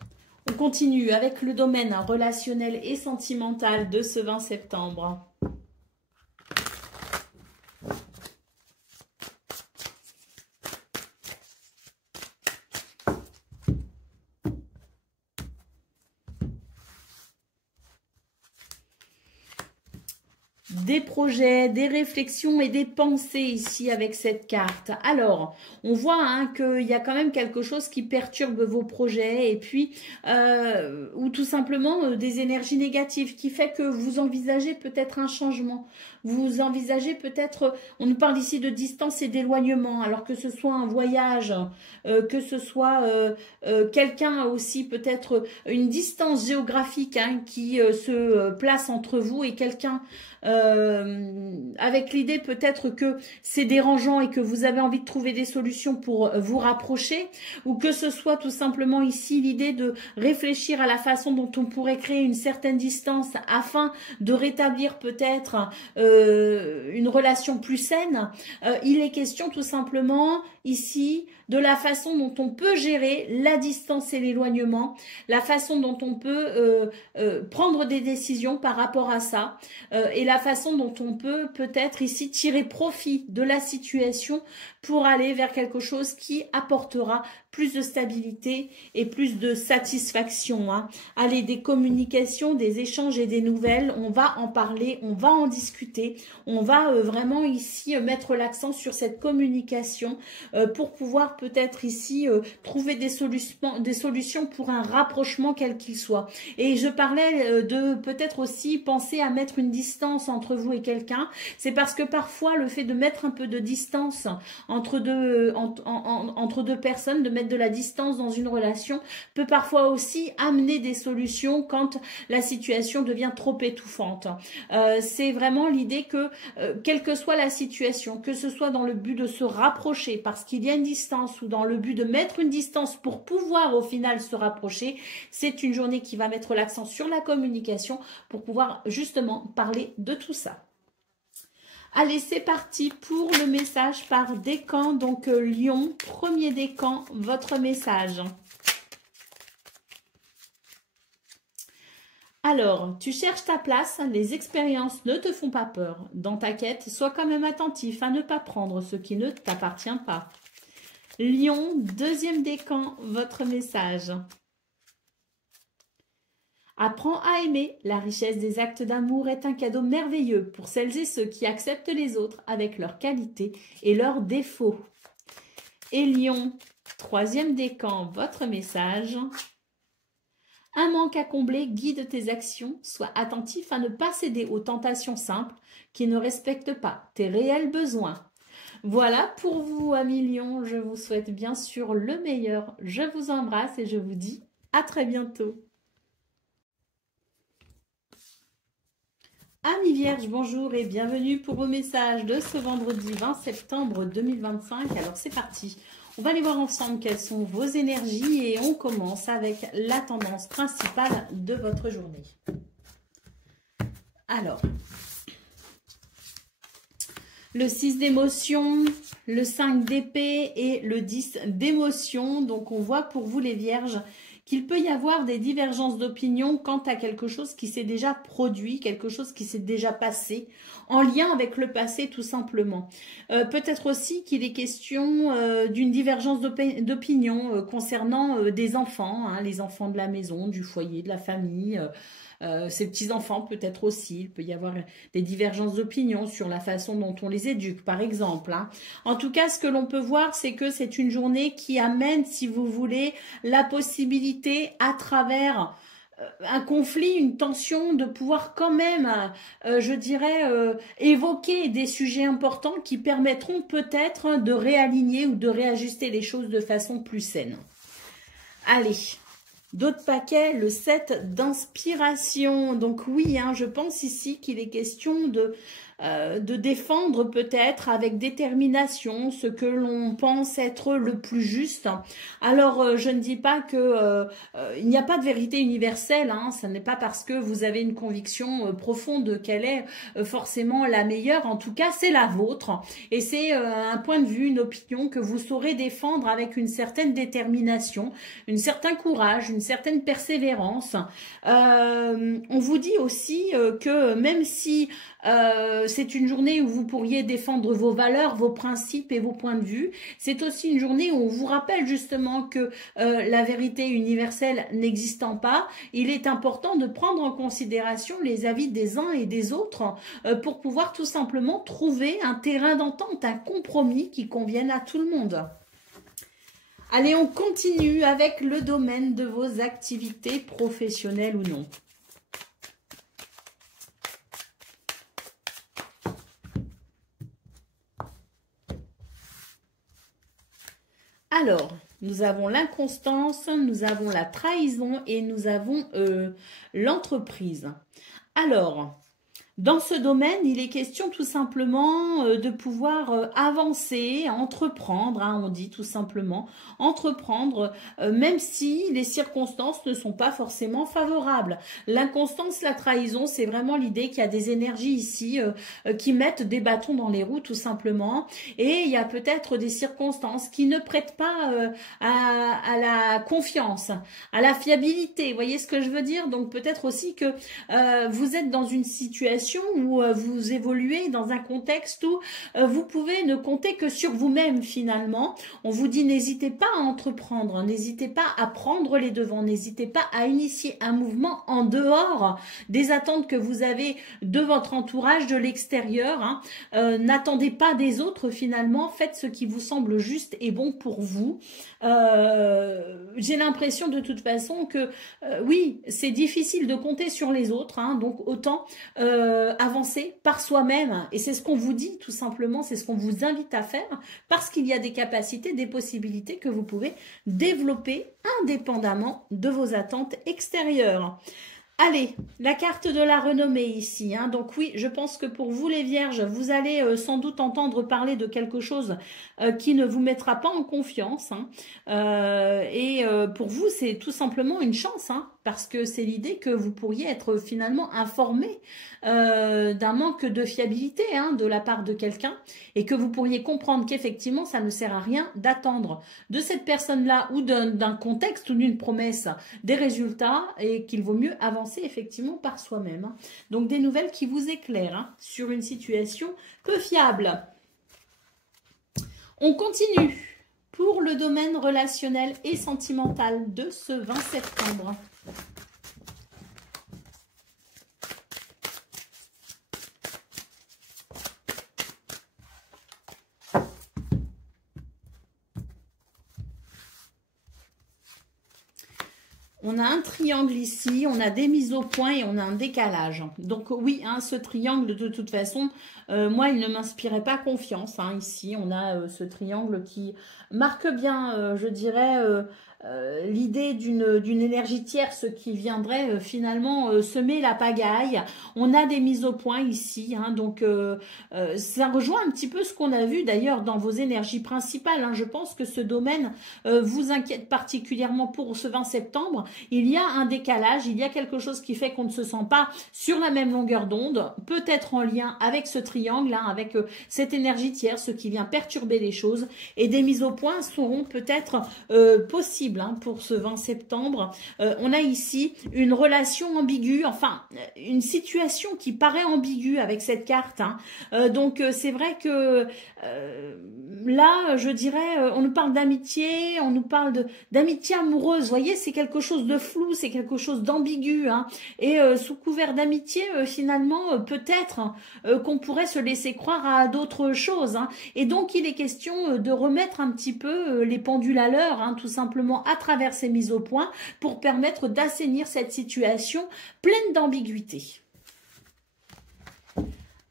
on continue avec le domaine relationnel et sentimental de ce 20 septembre. Des projets, des réflexions et des pensées ici avec cette carte. Alors, on voit qu'il y a quand même quelque chose qui perturbe vos projets et puis, ou tout simplement des énergies négatives qui fait que vous envisagez peut-être un changement. Vous envisagez peut-être, on nous parle ici de distance et d'éloignement, alors que ce soit un voyage, que ce soit quelqu'un aussi, peut-être une distance géographique qui se place entre vous et quelqu'un avec l'idée peut-être que c'est dérangeant et que vous avez envie de trouver des solutions pour vous rapprocher, ou que ce soit tout simplement ici l'idée de réfléchir à la façon dont on pourrait créer une certaine distance afin de rétablir peut-être une relation plus saine. Il est question tout simplement ici de la façon dont on peut gérer la distance et l'éloignement, la façon dont on peut prendre des décisions par rapport à ça, et la façon dont on peut peut-être ici tirer profit de la situation pour aller vers quelque chose qui apportera plus de stabilité et plus de satisfaction. Hein. Allez, des communications, des échanges et des nouvelles, on va en parler, on va en discuter, on va vraiment ici mettre l'accent sur cette communication pour pouvoir peut-être ici trouver des solutions pour un rapprochement quel qu'il soit. Et je parlais de peut-être aussi penser à mettre une distance entre vous et quelqu'un. C'est parce que parfois le fait de mettre un peu de distance entre deux personnes, de mettre de la distance dans une relation, peut parfois aussi amener des solutions quand la situation devient trop étouffante. C'est vraiment l'idée que, quelle que soit la situation, que ce soit dans le but de se rapprocher parce qu'il y a une distance ou dans le but de mettre une distance pour pouvoir au final se rapprocher, c'est une journée qui va mettre l'accent sur la communication pour pouvoir justement parler de tout ça. Allez, c'est parti pour le message par décan. Donc, Lion, premier décan, votre message. Alors, tu cherches ta place, les expériences ne te font pas peur. Dans ta quête, sois quand même attentif à ne pas prendre ce qui ne t'appartient pas. Lion, deuxième décan, votre message. Apprends à aimer. La richesse des actes d'amour est un cadeau merveilleux pour celles et ceux qui acceptent les autres avec leurs qualités et leurs défauts. Et Lion, troisième décan, votre message. Un manque à combler guide tes actions. Sois attentif à ne pas céder aux tentations simples qui ne respectent pas tes réels besoins. Voilà pour vous, amis Lion. Je vous souhaite bien sûr le meilleur. Je vous embrasse et je vous dis à très bientôt. Amis Vierges, bonjour et bienvenue pour vos messages de ce vendredi 20 septembre 2025. Alors c'est parti, on va aller voir ensemble quelles sont vos énergies et on commence avec la tendance principale de votre journée. Alors, le 6 d'émotion, le 5 d'épée et le 10 d'émotion. Donc on voit pour vous les Vierges qu'il peut y avoir des divergences d'opinion quant à quelque chose qui s'est déjà produit, quelque chose qui s'est déjà passé, en lien avec le passé tout simplement. Peut-être aussi qu'il est question d'une divergence d'opinion concernant des enfants, hein, les enfants de la maison, du foyer, de la famille, ses petits-enfants peut-être aussi. Il peut y avoir des divergences d'opinion sur la façon dont on les éduque, par exemple. Hein. En tout cas, ce que l'on peut voir, c'est que c'est une journée qui amène, si vous voulez, la possibilité à travers un conflit, une tension, de pouvoir quand même, je dirais, évoquer des sujets importants qui permettront peut-être de réaligner ou de réajuster les choses de façon plus saine. Allez. D'autres paquets, le 7 d'inspiration. Donc oui, hein, je pense ici qu'il est question de défendre peut-être avec détermination ce que l'on pense être le plus juste. Alors, je ne dis pas que il n'y a pas de vérité universelle. Hein, ce n'est pas parce que vous avez une conviction profonde qu'elle est forcément la meilleure. En tout cas, c'est la vôtre. Et c'est un point de vue, une opinion que vous saurez défendre avec une certaine détermination, un certain courage, une certaine persévérance. On vous dit aussi que même si c'est une journée où vous pourriez défendre vos valeurs, vos principes et vos points de vue. C'est aussi une journée où on vous rappelle justement que la vérité universelle n'existant pas, il est important de prendre en considération les avis des uns et des autres pour pouvoir tout simplement trouver un terrain d'entente, un compromis qui convienne à tout le monde. Allez, on continue avec le domaine de vos activités professionnelles ou non. Alors, nous avons l'inconstance, nous avons la trahison et nous avons l'entreprise. Alors, Dans ce domaine, il est question tout simplement de pouvoir avancer, entreprendre, hein, on dit tout simplement, entreprendre, même si les circonstances ne sont pas forcément favorables. L'inconstance, la trahison, c'est vraiment l'idée qu'il y a des énergies ici qui mettent des bâtons dans les roues tout simplement, et il y a peut-être des circonstances qui ne prêtent pas à la confiance, à la fiabilité, vous voyez ce que je veux dire? Donc peut-être aussi que vous êtes dans une situation où vous évoluez dans un contexte où vous pouvez ne compter que sur vous-même finalement. On vous dit n'hésitez pas à entreprendre, n'hésitez pas à prendre les devants, n'hésitez pas à initier un mouvement en dehors des attentes que vous avez de votre entourage, de l'extérieur. Hein. N'attendez pas des autres finalement, faites ce qui vous semble juste et bon pour vous. J'ai l'impression de toute façon que oui, c'est difficile de compter sur les autres, hein, donc autant avancer par soi-même. Et c'est ce qu'on vous dit tout simplement, c'est ce qu'on vous invite à faire, parce qu'il y a des capacités, des possibilités que vous pouvez développer indépendamment de vos attentes extérieures. Allez, la carte de la renommée ici. Hein. Donc oui, je pense que pour vous les vierges, vous allez sans doute entendre parler de quelque chose qui ne vous mettra pas en confiance. Hein. Pour vous, c'est tout simplement une chance, hein, parce que c'est l'idée que vous pourriez être finalement informé d'un manque de fiabilité hein, de la part de quelqu'un et que vous pourriez comprendre qu'effectivement, ça ne sert à rien d'attendre de cette personne-là ou d'un contexte ou d'une promesse des résultats et qu'il vaut mieux avancer effectivement par soi-même. Hein. Donc des nouvelles qui vous éclairent hein, sur une situation peu fiable. On continue pour le domaine relationnel et sentimental de ce 20 septembre. On a un triangle ici, on a des mises au point et on a un décalage. Donc oui, hein, ce triangle, de toute façon, moi, il ne m'inspirait pas confiance. Hein. Ici, on a ce triangle qui marque bien, je dirais, l'idée d'une énergie tierce qui viendrait finalement semer la pagaille. On a des mises au point ici, hein, donc ça rejoint un petit peu ce qu'on a vu d'ailleurs dans vos énergies principales. Hein. Je pense que ce domaine vous inquiète particulièrement pour ce 20 septembre. Il y a un décalage, il y a quelque chose qui fait qu'on ne se sent pas sur la même longueur d'onde, peut-être en lien avec ce triangle, hein, avec cette énergie tierce qui vient perturber les choses, et des mises au point seront peut-être possibles hein, pour ce 20 septembre. On a ici une relation ambiguë, enfin une situation qui paraît ambiguë avec cette carte. Hein. Donc c'est vrai que là, je dirais, on nous parle d'amitié, on nous parle d'amitié amoureuse. Vous voyez, c'est quelque chose de flou, c'est quelque chose d'ambigu. Hein. Et sous couvert d'amitié, finalement, peut-être qu'on pourrait se laisser croire à d'autres choses. Hein. Et donc, il est question de remettre un petit peu les pendules à l'heure, hein, tout simplement à travers ces mises au point, pour permettre d'assainir cette situation pleine d'ambiguïté.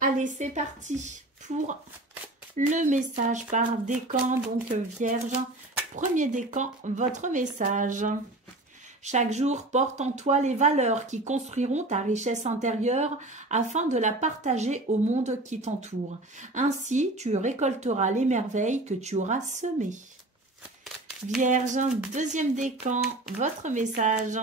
Allez, c'est parti pour le message par décan, donc Vierge. Premier décan, votre message. Chaque jour porte en toi les valeurs qui construiront ta richesse intérieure afin de la partager au monde qui t'entoure. Ainsi, tu récolteras les merveilles que tu auras semées. Vierge, deuxième décan, votre message.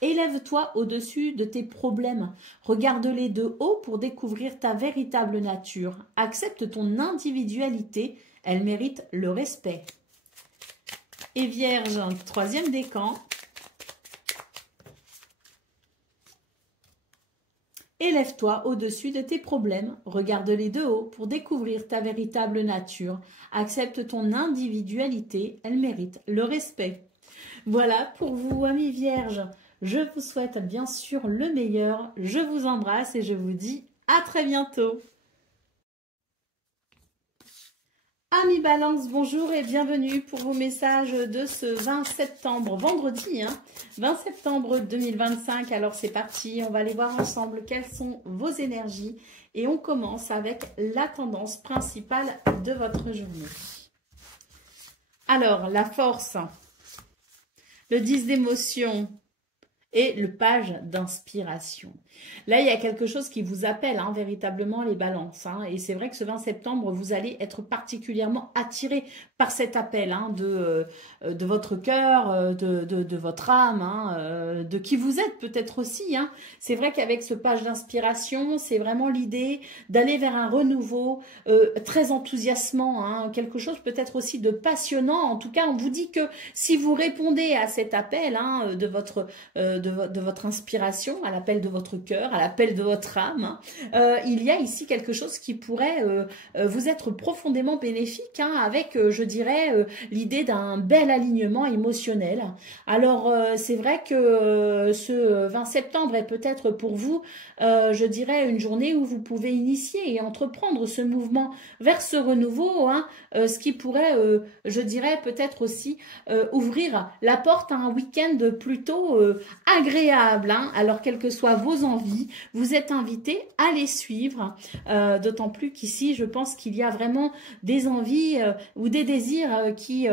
Élève-toi au-dessus de tes problèmes. Regarde-les de haut pour découvrir ta véritable nature. Accepte ton individualité. Elle mérite le respect. Et Vierge, troisième décan. Élève-toi au-dessus de tes problèmes. Regarde-les de haut pour découvrir ta véritable nature. Accepte ton individualité. Elle mérite le respect. Voilà pour vous, amis Vierges. Je vous souhaite bien sûr le meilleur. Je vous embrasse et je vous dis à très bientôt. Amis Balance, bonjour et bienvenue pour vos messages de ce 20 septembre, vendredi, hein, 20 septembre 2025. Alors c'est parti, on va aller voir ensemble quelles sont vos énergies et on commence avec la tendance principale de votre journée. Alors, la force, le 10 d'émotion et le page d'inspiration. Là, il y a quelque chose qui vous appelle hein, véritablement les balances. Hein, et c'est vrai que ce 20 septembre, vous allez être particulièrement attiré par cet appel hein, de votre cœur, de votre âme, hein, de qui vous êtes peut-être aussi. Hein. C'est vrai qu'avec ce page d'inspiration, c'est vraiment l'idée d'aller vers un renouveau très enthousiasmant, hein, quelque chose peut-être aussi de passionnant. En tout cas, on vous dit que si vous répondez à cet appel hein, de votre inspiration, à l'appel de votre cœur, à l'appel de votre âme, il y a ici quelque chose qui pourrait vous être profondément bénéfique, hein, avec, je dirais, l'idée d'un bel alignement émotionnel. Alors, c'est vrai que ce 20 septembre est peut-être pour vous, je dirais, une journée où vous pouvez initier et entreprendre ce mouvement vers ce renouveau, hein, ce qui pourrait, je dirais, peut-être aussi ouvrir la porte à un week-end plutôt agréable. Hein. Alors, quelles que soient vos envies, vous êtes invités à les suivre, d'autant plus qu'ici, je pense qu'il y a vraiment des envies ou des désirs qui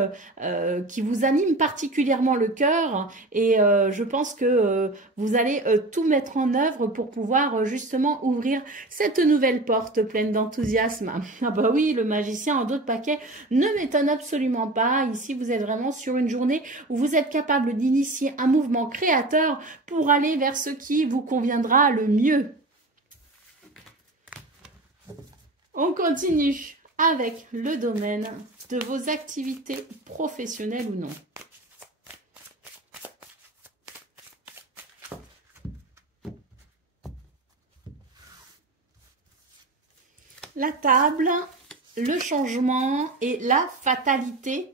vous animent particulièrement le cœur et je pense que vous allez tout mettre en œuvre pour pouvoir justement ouvrir cette nouvelle porte pleine d'enthousiasme. Ah bah oui, le magicien en dos de paquet ne m'étonne absolument pas. Ici, vous êtes vraiment sur une journée où vous êtes capable d'initier un mouvement créateur pour aller vers ce qui vous conviendra le mieux. On continue avec le domaine de vos activités professionnelles ou non. La table, le changement et la fatalité.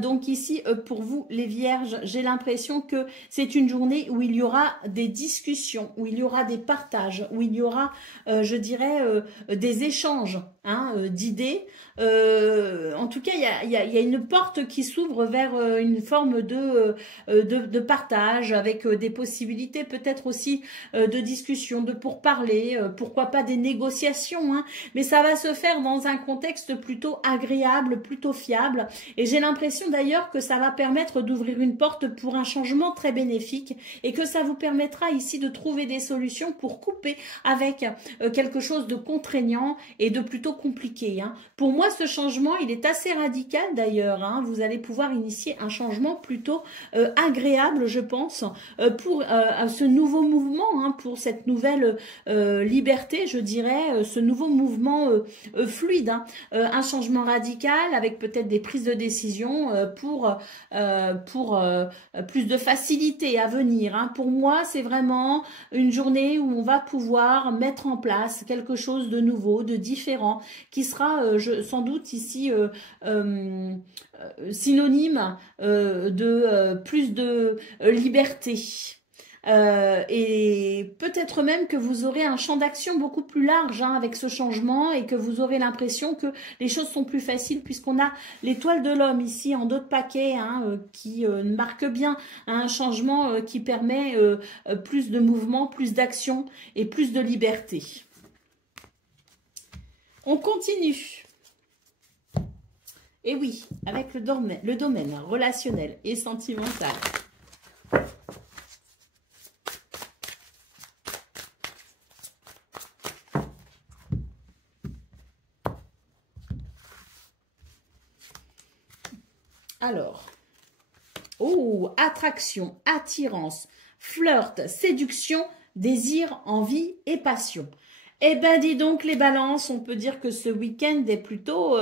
Donc ici, pour vous les vierges, j'ai l'impression que c'est une journée où il y aura des discussions, où il y aura des partages, où il y aura, je dirais, des échanges hein, d'idées. En tout cas, il y a une porte qui s'ouvre vers une forme de partage avec des possibilités peut-être aussi de discussion, de pourparler, pourquoi pas des négociations. Hein, mais ça va se faire dans un contexte plutôt agréable, plutôt fiable. Et j'ai l'impression d'ailleurs que ça va permettre d'ouvrir une porte pour un changement très bénéfique et que ça vous permettra ici de trouver des solutions pour couper avec quelque chose de contraignant et de plutôt compliqué. Hein. Pour moi, ce changement, il est assez radical d'ailleurs. Hein. Vous allez pouvoir initier un changement plutôt agréable, je pense, pour ce nouveau mouvement, hein, pour cette nouvelle liberté, je dirais, ce nouveau mouvement fluide. Hein. Un changement radical avec peut-être des prises de décision pour plus de facilité à venir. Hein. Pour moi, c'est vraiment une journée où on va pouvoir mettre en place quelque chose de nouveau, de différent, qui sera sans doute ici synonyme de plus de liberté. Et peut-être même que vous aurez un champ d'action beaucoup plus large hein, avec ce changement et que vous aurez l'impression que les choses sont plus faciles puisqu'on a l'étoile de l'homme ici en dos de paquet hein, qui marque bien un changement qui permet plus de mouvement, plus d'action et plus de liberté. On continue. Et oui, avec le domaine relationnel et sentimental. Alors, oh, attraction, attirance, flirt, séduction, désir, envie et passion. Eh ben, dis donc les balances, on peut dire que ce week-end est plutôt...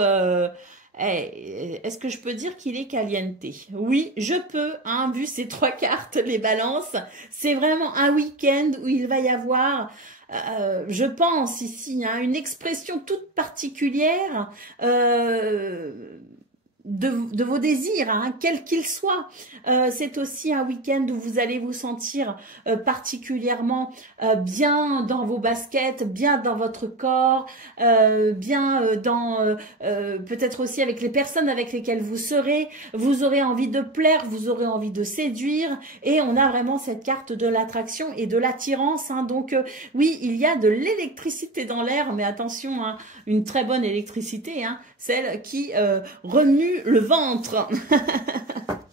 est-ce que je peux dire qu'il est caliente? Oui, je peux, hein, vu ces trois cartes, les balances. C'est vraiment un week-end où il va y avoir... je pense ici, hein, une expression toute particulière de vos désirs, hein, quels qu'ils soient. C'est aussi un week-end où vous allez vous sentir particulièrement bien dans vos baskets, bien dans votre corps, bien dans peut-être aussi avec les personnes avec lesquelles vous serez. Vous aurez envie de plaire, vous aurez envie de séduire et on a vraiment cette carte de l'attraction et de l'attirance. Hein, donc oui, il y a de l'électricité dans l'air, mais attention, hein, une très bonne électricité, hein, celle qui remue le ventre.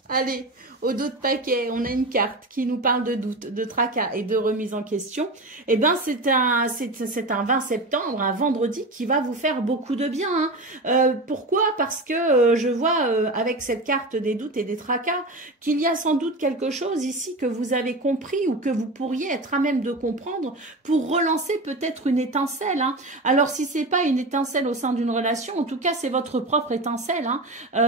Allez, au dos de paquet, on a une carte qui nous parle de doute, de tracas et de remise en question, eh ben c'est un 20 septembre, un vendredi qui va vous faire beaucoup de bien. Hein. Pourquoi? Parce que je vois avec cette carte des doutes et des tracas qu'il y a sans doute quelque chose ici que vous avez compris ou que vous pourriez être à même de comprendre pour relancer peut-être une étincelle. Hein. Alors si c'est pas une étincelle au sein d'une relation, en tout cas c'est votre propre étincelle. Hein.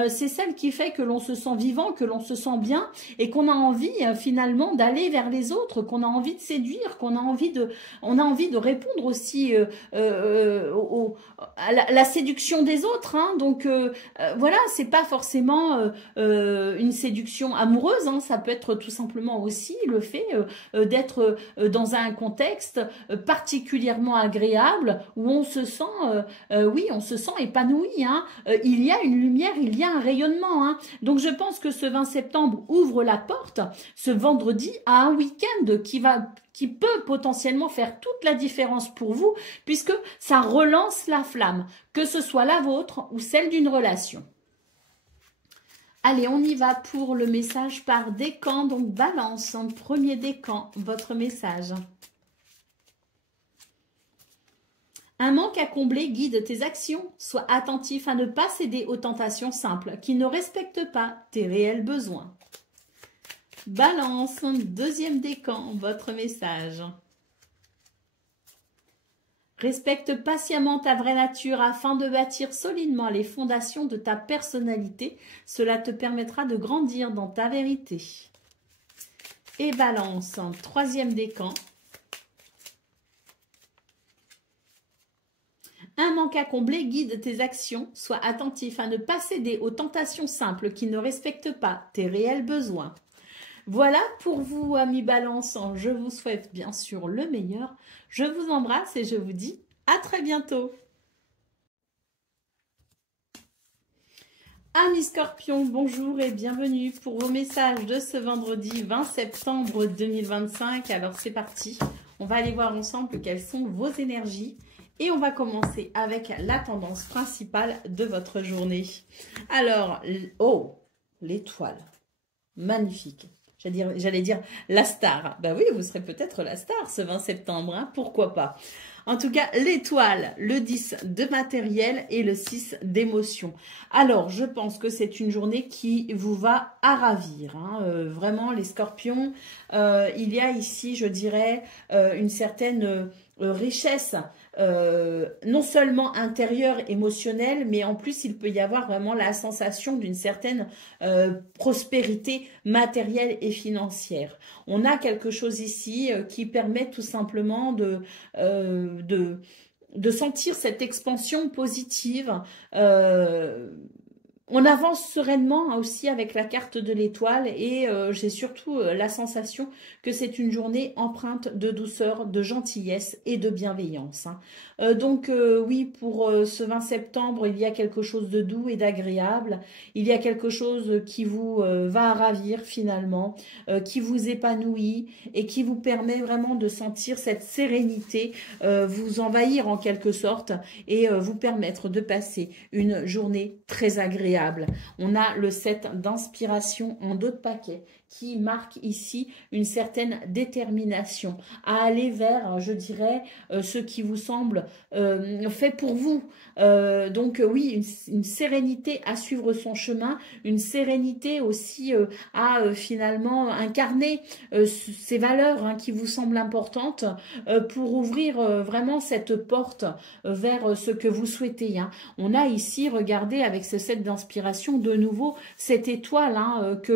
C'est celle qui fait que l'on se sent vivant, que l'on se sent bien et qu'on a envie finalement d'aller vers les autres, qu'on a envie de séduire, qu'on a envie de répondre aussi à la séduction des autres. Hein. Donc voilà, c'est pas forcément une séduction amoureuse. Hein. Ça peut être tout simplement aussi le fait d'être dans un contexte particulièrement agréable où on se sent, oui, on se sent épanoui. Hein. Il y a une lumière, il y a un rayonnement. Hein. Donc je pense que ce 20 septembre ouvre la porte, ce vendredi, à un week-end qui peut potentiellement faire toute la différence pour vous, puisque ça relance la flamme, que ce soit la vôtre ou celle d'une relation. Allez, on y va pour le message par décan, donc balance, en premier décan, votre message. Un manque à combler guide tes actions. Sois attentif à ne pas céder aux tentations simples qui ne respectent pas tes réels besoins. Balance, deuxième décan, votre message. Respecte patiemment ta vraie nature afin de bâtir solidement les fondations de ta personnalité. Cela te permettra de grandir dans ta vérité. Et balance, troisième décan. Un manque à combler guide tes actions. Sois attentif à ne pas céder aux tentations simples qui ne respectent pas tes réels besoins. Voilà pour vous, amis Balance. Je vous souhaite bien sûr le meilleur. Je vous embrasse et je vous dis à très bientôt. Amis Scorpions, bonjour et bienvenue pour vos messages de ce vendredi 20 septembre 2025. Alors c'est parti, on va aller voir ensemble quelles sont vos énergies. Et on va commencer avec la tendance principale de votre journée. Alors, oh, l'étoile, magnifique. J'allais dire la star. Ben oui, vous serez peut-être la star ce 20 septembre, hein, pourquoi pas. En tout cas, l'étoile, le 10 de matériel et le 6 d'émotion. Alors, je pense que c'est une journée qui vous va à ravir. Hein. Vraiment, les scorpions, il y a ici, je dirais, une certaine richesse, non seulement intérieure, émotionnelle, mais en plus il peut y avoir vraiment la sensation d'une certaine prospérité matérielle et financière. On a quelque chose ici qui permet tout simplement de sentir cette expansion positive. On avance sereinement aussi avec la carte de l'étoile et j'ai surtout la sensation que c'est une journée empreinte de douceur, de gentillesse et de bienveillance. Hein. Donc oui, pour ce 20 septembre, il y a quelque chose de doux et d'agréable. Il y a quelque chose qui vous va ravir finalement, qui vous épanouit et qui vous permet vraiment de sentir cette sérénité vous envahir en quelque sorte et vous permettre de passer une journée très agréable. On a le 7 d'inspiration en dos de paquet qui marque ici une certaine détermination à aller vers, je dirais, ce qui vous semble fait pour vous. Donc oui, une sérénité à suivre son chemin, une sérénité aussi à finalement incarner ces valeurs hein, qui vous semblent importantes pour ouvrir vraiment cette porte vers ce que vous souhaitez. Hein. On a ici, regardez, avec ce 7 d'inspiration, de nouveau, cette étoile hein, que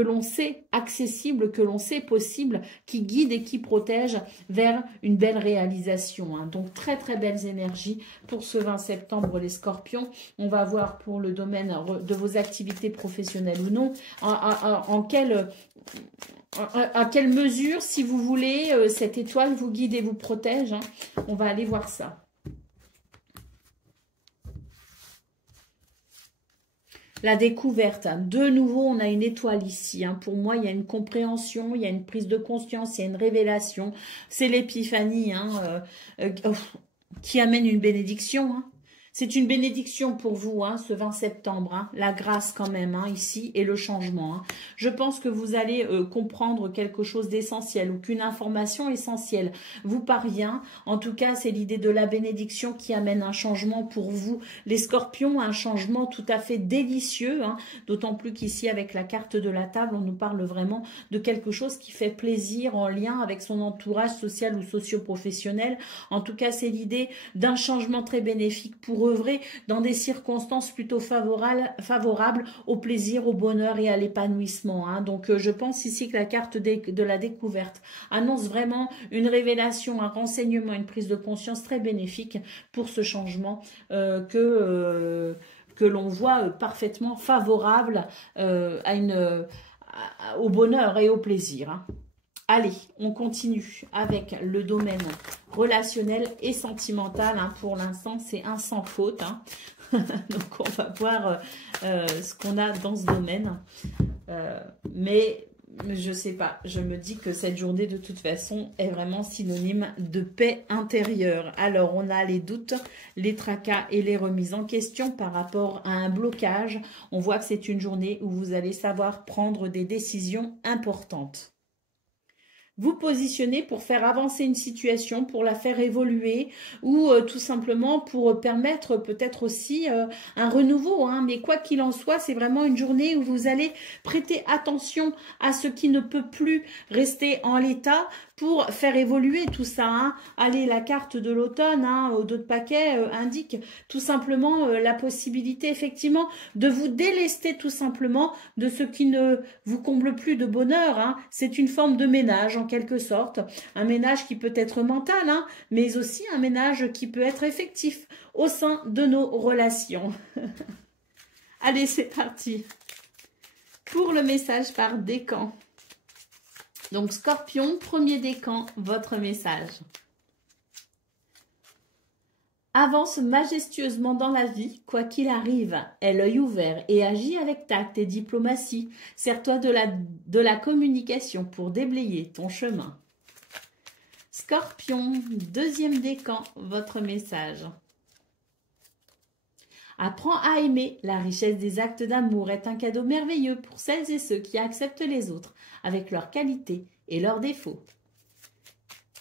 l'on sait accessible, que l'on sait possible, qui guide et qui protège vers une belle réalisation. Hein. Donc, très, très belles énergies pour ce 20 septembre, les scorpions. On va voir pour le domaine de vos activités professionnelles ou non, à quelle mesure, si vous voulez, cette étoile vous guide et vous protège. Hein. On va aller voir ça. La découverte, de nouveau, on a une étoile ici. Hein. Pour moi, il y a une compréhension, il y a une prise de conscience, il y a une révélation. C'est l'épiphanie hein, qui amène une bénédiction. Hein. C'est une bénédiction pour vous, hein, ce 20 septembre, hein, la grâce quand même, hein, ici, et le changement. Hein. Je pense que vous allez comprendre quelque chose d'essentiel ou qu'une information essentielle vous parvient. En tout cas, c'est l'idée de la bénédiction qui amène un changement pour vous, les scorpions, un changement tout à fait délicieux, hein, d'autant plus qu'ici, avec la carte de la table, on nous parle vraiment de quelque chose qui fait plaisir en lien avec son entourage social ou socio-professionnel. En tout cas, c'est l'idée d'un changement très bénéfique pour œuvrer dans des circonstances plutôt favorables au plaisir, au bonheur et à l'épanouissement. Hein. Donc, je pense ici que la carte de la découverte annonce vraiment une révélation, un renseignement, une prise de conscience très bénéfique pour ce changement que l'on voit parfaitement favorable au bonheur et au plaisir. Hein. Allez, on continue avec le domaine relationnel et sentimental. Hein. Pour l'instant, c'est un sans faute. Hein. Donc, on va voir ce qu'on a dans ce domaine. Mais je sais pas, je me dis que cette journée, de toute façon, est vraiment synonyme de paix intérieure. Alors, on a les doutes, les tracas et les remises en question par rapport à un blocage. On voit que c'est une journée où vous allez savoir prendre des décisions importantes. Vous positionnez pour faire avancer une situation, pour la faire évoluer ou tout simplement pour permettre peut-être aussi un renouveau. Hein. Mais quoi qu'il en soit, c'est vraiment une journée où vous allez prêter attention à ce qui ne peut plus rester en l'état pour faire évoluer tout ça. Hein. Allez, la carte de l'automne, hein, au dos de paquet, indique tout simplement la possibilité effectivement de vous délester tout simplement de ce qui ne vous comble plus de bonheur. Hein. C'est une forme de ménage en quelque sorte, un ménage qui peut être mental, hein, mais aussi un ménage qui peut être effectif au sein de nos relations. Allez, c'est parti pour le message par décan. Donc, Scorpion, premier décan, votre message. Avance majestueusement dans la vie, quoi qu'il arrive. Aie l'œil ouvert et agis avec tact et diplomatie. Sers-toi de la communication pour déblayer ton chemin. Scorpion, deuxième décan, votre message. Apprends à aimer. La richesse des actes d'amour est un cadeau merveilleux pour celles et ceux qui acceptent les autres avec leurs qualités et leurs défauts.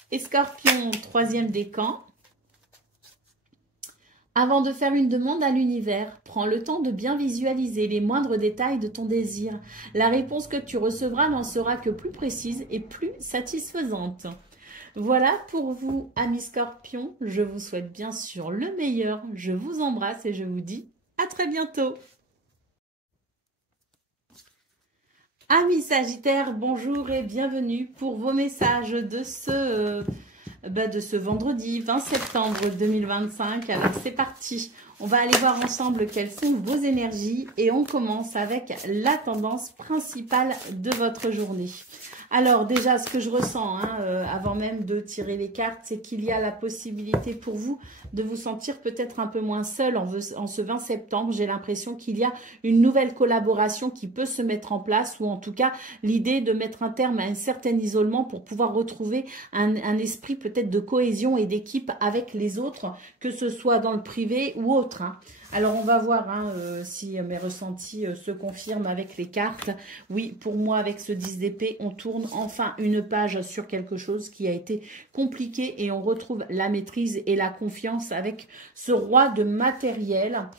Et Scorpion, troisième décan. Avant de faire une demande à l'univers, prends le temps de bien visualiser les moindres détails de ton désir. La réponse que tu recevras n'en sera que plus précise et plus satisfaisante. Voilà pour vous, amis Scorpions. Je vous souhaite bien sûr le meilleur. Je vous embrasse et je vous dis à très bientôt. Amis Sagittaires, bonjour et bienvenue pour vos messages de ce vendredi 20 septembre 2025. Alors c'est parti, on va aller voir ensemble quelles sont vos énergies et on commence avec la tendance principale de votre journée. Alors déjà, ce que je ressens avant même de tirer les cartes, c'est qu'il y a la possibilité pour vous de vous sentir peut-être un peu moins seul en ce 20 septembre. J'ai l'impression qu'il y a une nouvelle collaboration qui peut se mettre en place ou en tout cas l'idée de mettre un terme à un certain isolement pour pouvoir retrouver un esprit peut-être de cohésion et d'équipe avec les autres, que ce soit dans le privé ou autre. Hein. Alors, on va voir si mes ressentis se confirment avec les cartes. Oui, pour moi, avec ce 10 d'épée, on tourne enfin une page sur quelque chose qui a été compliqué et on retrouve la maîtrise et la confiance avec ce roi de matériel.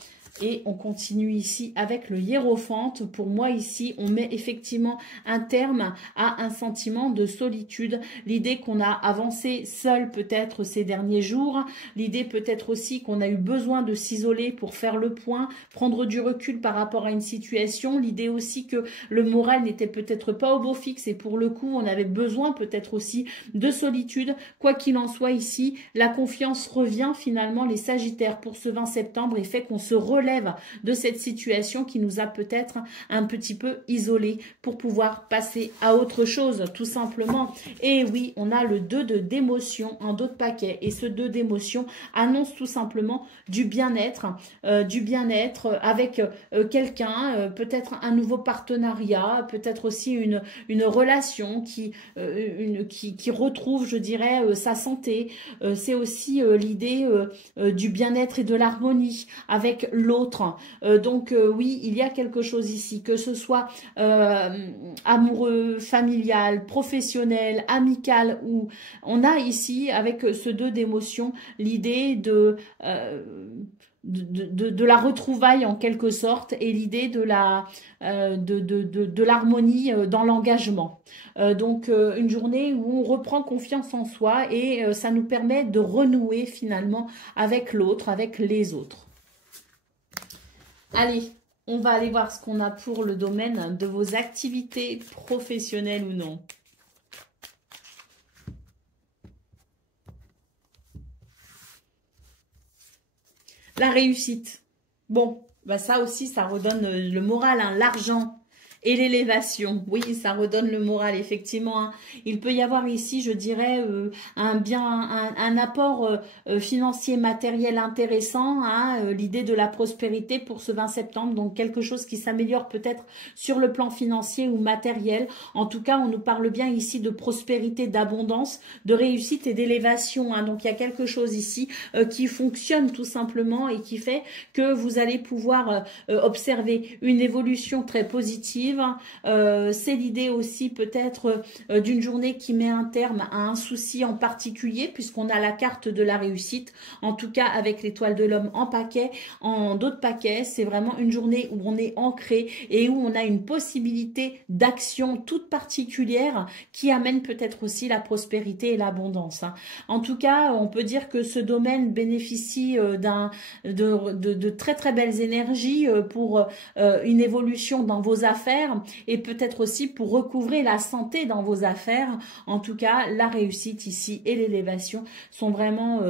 Et on continue ici avec le hiérophante. Pour moi ici, on met effectivement un terme à un sentiment de solitude. L'idée qu'on a avancé seul peut-être ces derniers jours. L'idée peut-être aussi qu'on a eu besoin de s'isoler pour faire le point, prendre du recul par rapport à une situation. L'idée aussi que le moral n'était peut-être pas au beau fixe et pour le coup, on avait besoin peut-être aussi de solitude. Quoi qu'il en soit ici, la confiance revient finalement les Sagittaires pour ce 20 septembre et fait qu'on se relâche relève de cette situation qui nous a peut-être un petit peu isolés pour pouvoir passer à autre chose, tout simplement. Et oui, on a le 2 d'émotion en dos de paquet. Et ce 2 d'émotion annonce tout simplement du bien-être avec quelqu'un, peut-être un nouveau partenariat, peut-être aussi une relation qui retrouve, je dirais, sa santé. C'est aussi l'idée du bien-être et de l'harmonie avec l'autre. Donc oui, il y a quelque chose ici, que ce soit amoureux, familial, professionnel, amical, ou on a ici avec ce 2 d'émotion l'idée de la retrouvaille en quelque sorte et l'idée de l'harmonie dans l'engagement. Donc une journée où on reprend confiance en soi et ça nous permet de renouer finalement avec l'autre, avec les autres. Allez, on va aller voir ce qu'on a pour le domaine de vos activités professionnelles ou non. La réussite. Bon, bah ça aussi, ça redonne le moral, hein, l'argent et l'élévation. Oui, ça redonne le moral, effectivement. Hein. Il peut y avoir ici, je dirais, un apport financier, matériel intéressant. Hein, l'idée de la prospérité pour ce 20 septembre. Donc, quelque chose qui s'améliore peut-être sur le plan financier ou matériel. En tout cas, on nous parle bien ici de prospérité, d'abondance, de réussite et d'élévation. Hein. Donc, il y a quelque chose ici qui fonctionne tout simplement et qui fait que vous allez pouvoir observer une évolution très positive. C'est l'idée aussi peut-être d'une journée qui met un terme à un souci en particulier puisqu'on a la carte de la réussite. En tout cas, avec l'étoile de l'homme en paquet, en d'autres paquets, c'est vraiment une journée où on est ancré et où on a une possibilité d'action toute particulière qui amène peut-être aussi la prospérité et l'abondance. Hein. En tout cas, on peut dire que ce domaine bénéficie de très très belles énergies pour une évolution dans vos affaires et peut-être aussi pour recouvrer la santé dans vos affaires. En tout cas, la réussite ici et l'élévation sont vraiment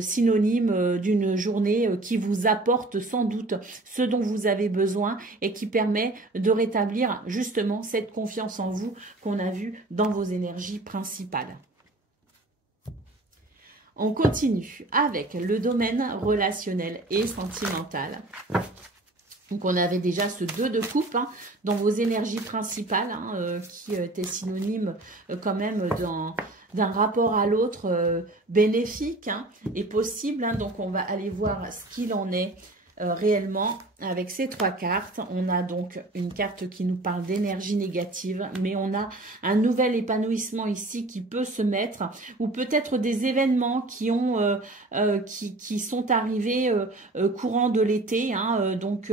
synonymes d'une journée qui vous apporte sans doute ce dont vous avez besoin et qui permet de rétablir justement cette confiance en vous qu'on a vue dans vos énergies principales. On continue avec le domaine relationnel et sentimental. Donc, on avait déjà ce 2 de coupe hein, dans vos énergies principales qui était synonyme quand même d'un rapport à l'autre bénéfique hein, et possible. Hein. Donc, on va aller voir ce qu'il en est réellement avec ces 3 cartes. On a donc une carte qui nous parle d'énergie négative, mais on a un nouvel épanouissement ici qui peut se mettre, ou peut-être des événements qui sont arrivés courant de l'été, hein, donc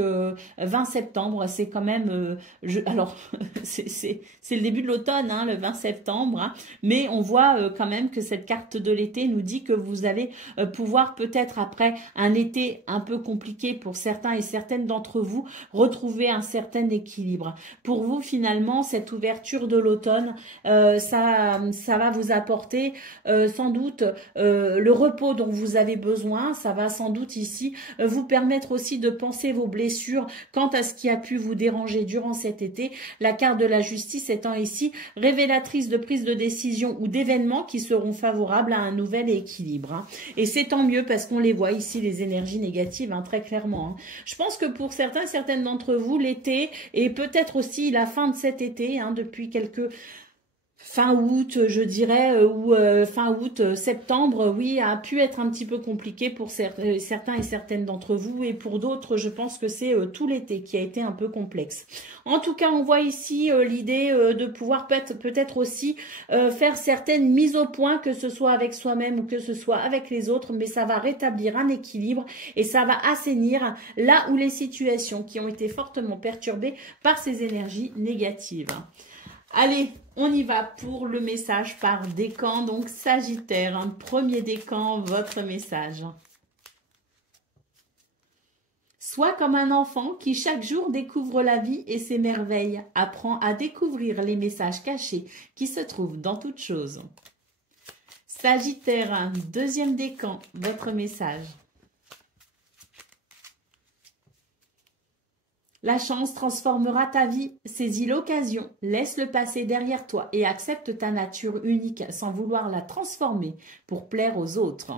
20 septembre, c'est quand même, alors c'est le début de l'automne, hein, le 20 septembre, hein, mais on voit quand même que cette carte de l'été nous dit que vous allez pouvoir peut-être après un été un peu compliqué pour certains et certaines d'entre vous, retrouver un certain équilibre. Pour vous, finalement, cette ouverture de l'automne, ça va vous apporter sans doute le repos dont vous avez besoin. Ça va sans doute ici vous permettre aussi de penser vos blessures quant à ce qui a pu vous déranger durant cet été. La carte de la justice étant ici révélatrice de prise de décision ou d'événements qui seront favorables à un nouvel équilibre. Hein. Et c'est tant mieux parce qu'on les voit ici, les énergies négatives, hein, très clairement. Hein. Je pense que pour certaines d'entre vous, l'été et peut-être aussi la fin de cet été, hein, depuis quelques... Fin août, je dirais, ou fin août, septembre, oui, a pu être un petit peu compliqué pour certains et certaines d'entre vous. Et pour d'autres, je pense que c'est tout l'été qui a été un peu complexe. En tout cas, on voit ici l'idée de pouvoir peut-être aussi faire certaines mises au point, que ce soit avec soi-même ou que ce soit avec les autres. Mais ça va rétablir un équilibre et ça va assainir là où les situations qui ont été fortement perturbées par ces énergies négatives. Allez, on y va pour le message par décan, donc Sagittaire, un premier décan, votre message. Sois comme un enfant qui chaque jour découvre la vie et ses merveilles, apprend à découvrir les messages cachés qui se trouvent dans toute chose. Sagittaire, deuxième décan, votre message. La chance transformera ta vie. Saisis l'occasion, laisse le passé derrière toi et accepte ta nature unique sans vouloir la transformer pour plaire aux autres.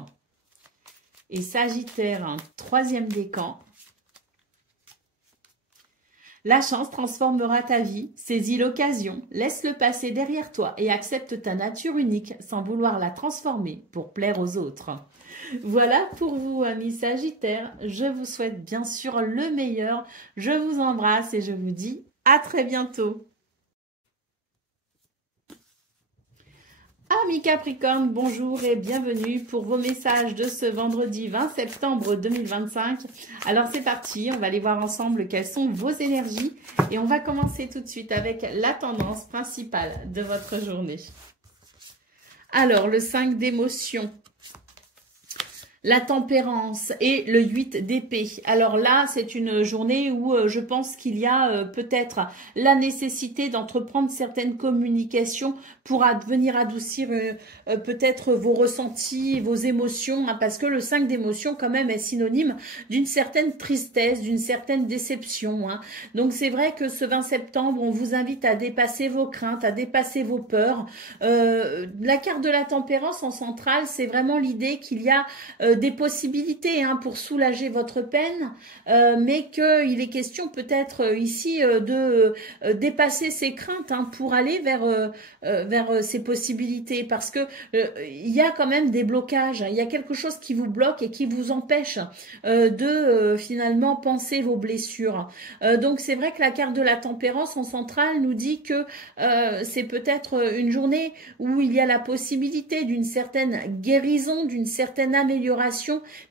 Et Sagittaire, un troisième décan. La chance transformera ta vie. Saisis l'occasion, laisse le passé derrière toi et accepte ta nature unique sans vouloir la transformer pour plaire aux autres. Voilà pour vous, amis Sagittaires. Je vous souhaite bien sûr le meilleur. Je vous embrasse et je vous dis à très bientôt. Amis Capricorne, bonjour et bienvenue pour vos messages de ce vendredi 20 septembre 2025. Alors c'est parti, on va aller voir ensemble quelles sont vos énergies et on va commencer tout de suite avec la tendance principale de votre journée. Alors le 5 d'émotion, la tempérance et le 8 d'épée. Alors là, c'est une journée où je pense qu'il y a peut-être la nécessité d'entreprendre certaines communications pour venir adoucir peut-être vos ressentis, vos émotions, hein, parce que le 5 d'émotion quand même est synonyme d'une certaine tristesse, d'une certaine déception. Hein. Donc c'est vrai que ce 20 septembre, on vous invite à dépasser vos craintes, à dépasser vos peurs. La carte de la tempérance en centrale, c'est vraiment l'idée qu'il y a des possibilités hein, pour soulager votre peine, mais qu'il est question peut-être ici de dépasser ces craintes hein, pour aller vers ces possibilités, parce que il y a quand même des blocages, il y a quelque chose qui vous bloque et qui vous empêche de finalement penser vos blessures. Donc c'est vrai que la carte de la tempérance en centrale nous dit que c'est peut-être une journée où il y a la possibilité d'une certaine guérison, d'une certaine amélioration,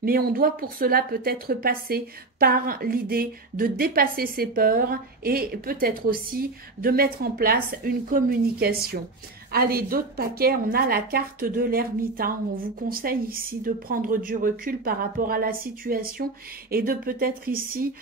mais on doit pour cela peut-être passer par l'idée de dépasser ses peurs et peut-être aussi de mettre en place une communication. Allez, d'autres paquets, on a la carte de l'ermite. Hein. On vous conseille ici de prendre du recul par rapport à la situation et de peut-être ici...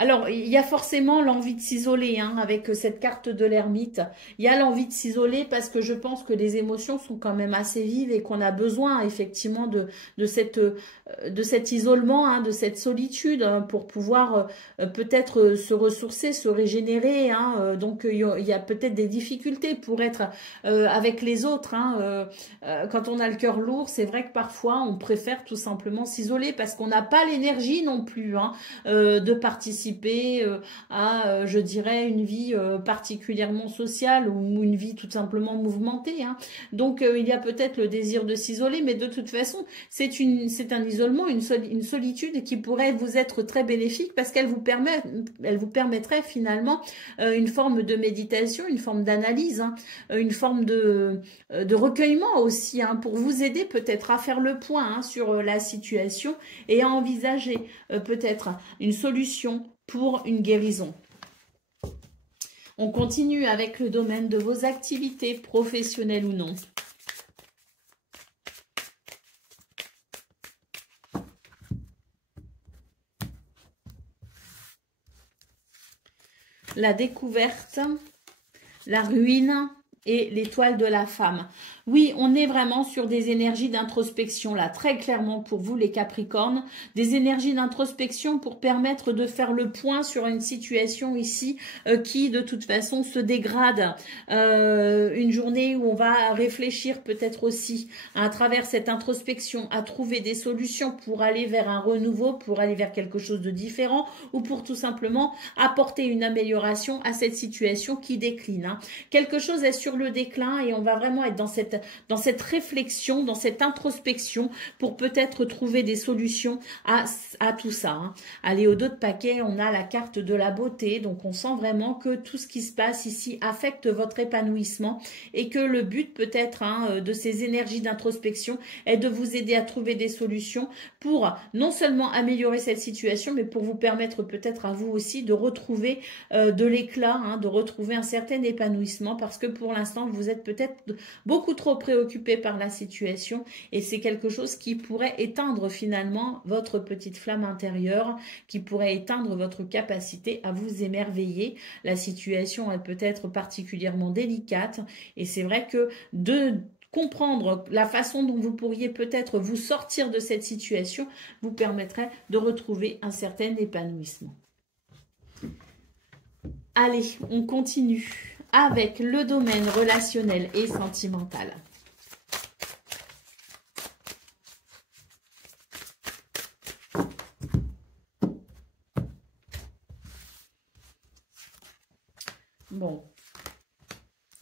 alors, il y a forcément l'envie de s'isoler hein, avec cette carte de l'ermite. Il y a l'envie de s'isoler parce que je pense que les émotions sont quand même assez vives et qu'on a besoin effectivement de cet isolement, hein, de cette solitude hein, pour pouvoir peut-être se ressourcer, se régénérer. Hein, donc, il y a peut-être des difficultés pour être avec les autres. Hein, quand on a le cœur lourd, c'est vrai que parfois, on préfère tout simplement s'isoler parce qu'on n'a pas l'énergie non plus hein, de participer à, je dirais, une vie particulièrement sociale ou une vie tout simplement mouvementée. Hein. Donc, il y a peut-être le désir de s'isoler, mais de toute façon, c'est un isolement, une solitude qui pourrait vous être très bénéfique parce qu'elle vous permettrait finalement une forme de méditation, une forme d'analyse, hein, une forme de recueillement aussi, hein, pour vous aider peut-être à faire le point hein, sur la situation et à envisager peut-être une solution pour une guérison. On continue avec le domaine de vos activités professionnelles ou non. La découverte, la ruine et l'étoile de la femme. Oui, on est vraiment sur des énergies d'introspection là, très clairement pour vous les Capricornes, des énergies d'introspection pour permettre de faire le point sur une situation ici qui de toute façon se dégrade. Une journée où on va réfléchir peut-être aussi à travers cette introspection à trouver des solutions pour aller vers un renouveau, pour aller vers quelque chose de différent ou pour tout simplement apporter une amélioration à cette situation qui décline. Hein. Quelque chose est sur le déclin et on va vraiment être dans cette réflexion, dans cette introspection pour peut-être trouver des solutions à tout ça. Hein. Allez, au dos de paquet, on a la carte de la beauté. Donc, on sent vraiment que tout ce qui se passe ici affecte votre épanouissement et que le but peut-être hein, de ces énergies d'introspection est de vous aider à trouver des solutions pour non seulement améliorer cette situation, mais pour vous permettre peut-être à vous aussi de retrouver de l'éclat, hein, de retrouver un certain épanouissement parce que pour l'instant, vous êtes peut-être beaucoup trop préoccupé par la situation et c'est quelque chose qui pourrait éteindre finalement votre petite flamme intérieure, qui pourrait éteindre votre capacité à vous émerveiller. La situation est peut-être particulièrement délicate et c'est vrai que de comprendre la façon dont vous pourriez peut-être vous sortir de cette situation vous permettrait de retrouver un certain épanouissement. Allez, on continue avec le domaine relationnel et sentimental. Bon.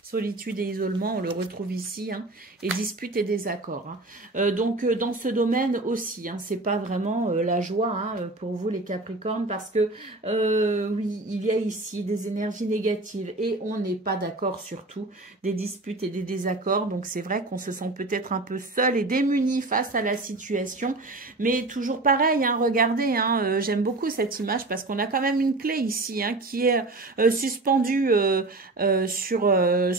Solitude et isolement, on le retrouve ici, hein, et disputes et désaccords. Hein. Donc, dans ce domaine aussi, hein, c'est pas vraiment la joie hein, pour vous les Capricornes, parce que, oui, il y a ici des énergies négatives et on n'est pas d'accord sur tout, des disputes et des désaccords. Donc, c'est vrai qu'on se sent peut-être un peu seul et démuni face à la situation, mais toujours pareil, hein, regardez, hein, j'aime beaucoup cette image parce qu'on a quand même une clé ici hein, qui est suspendue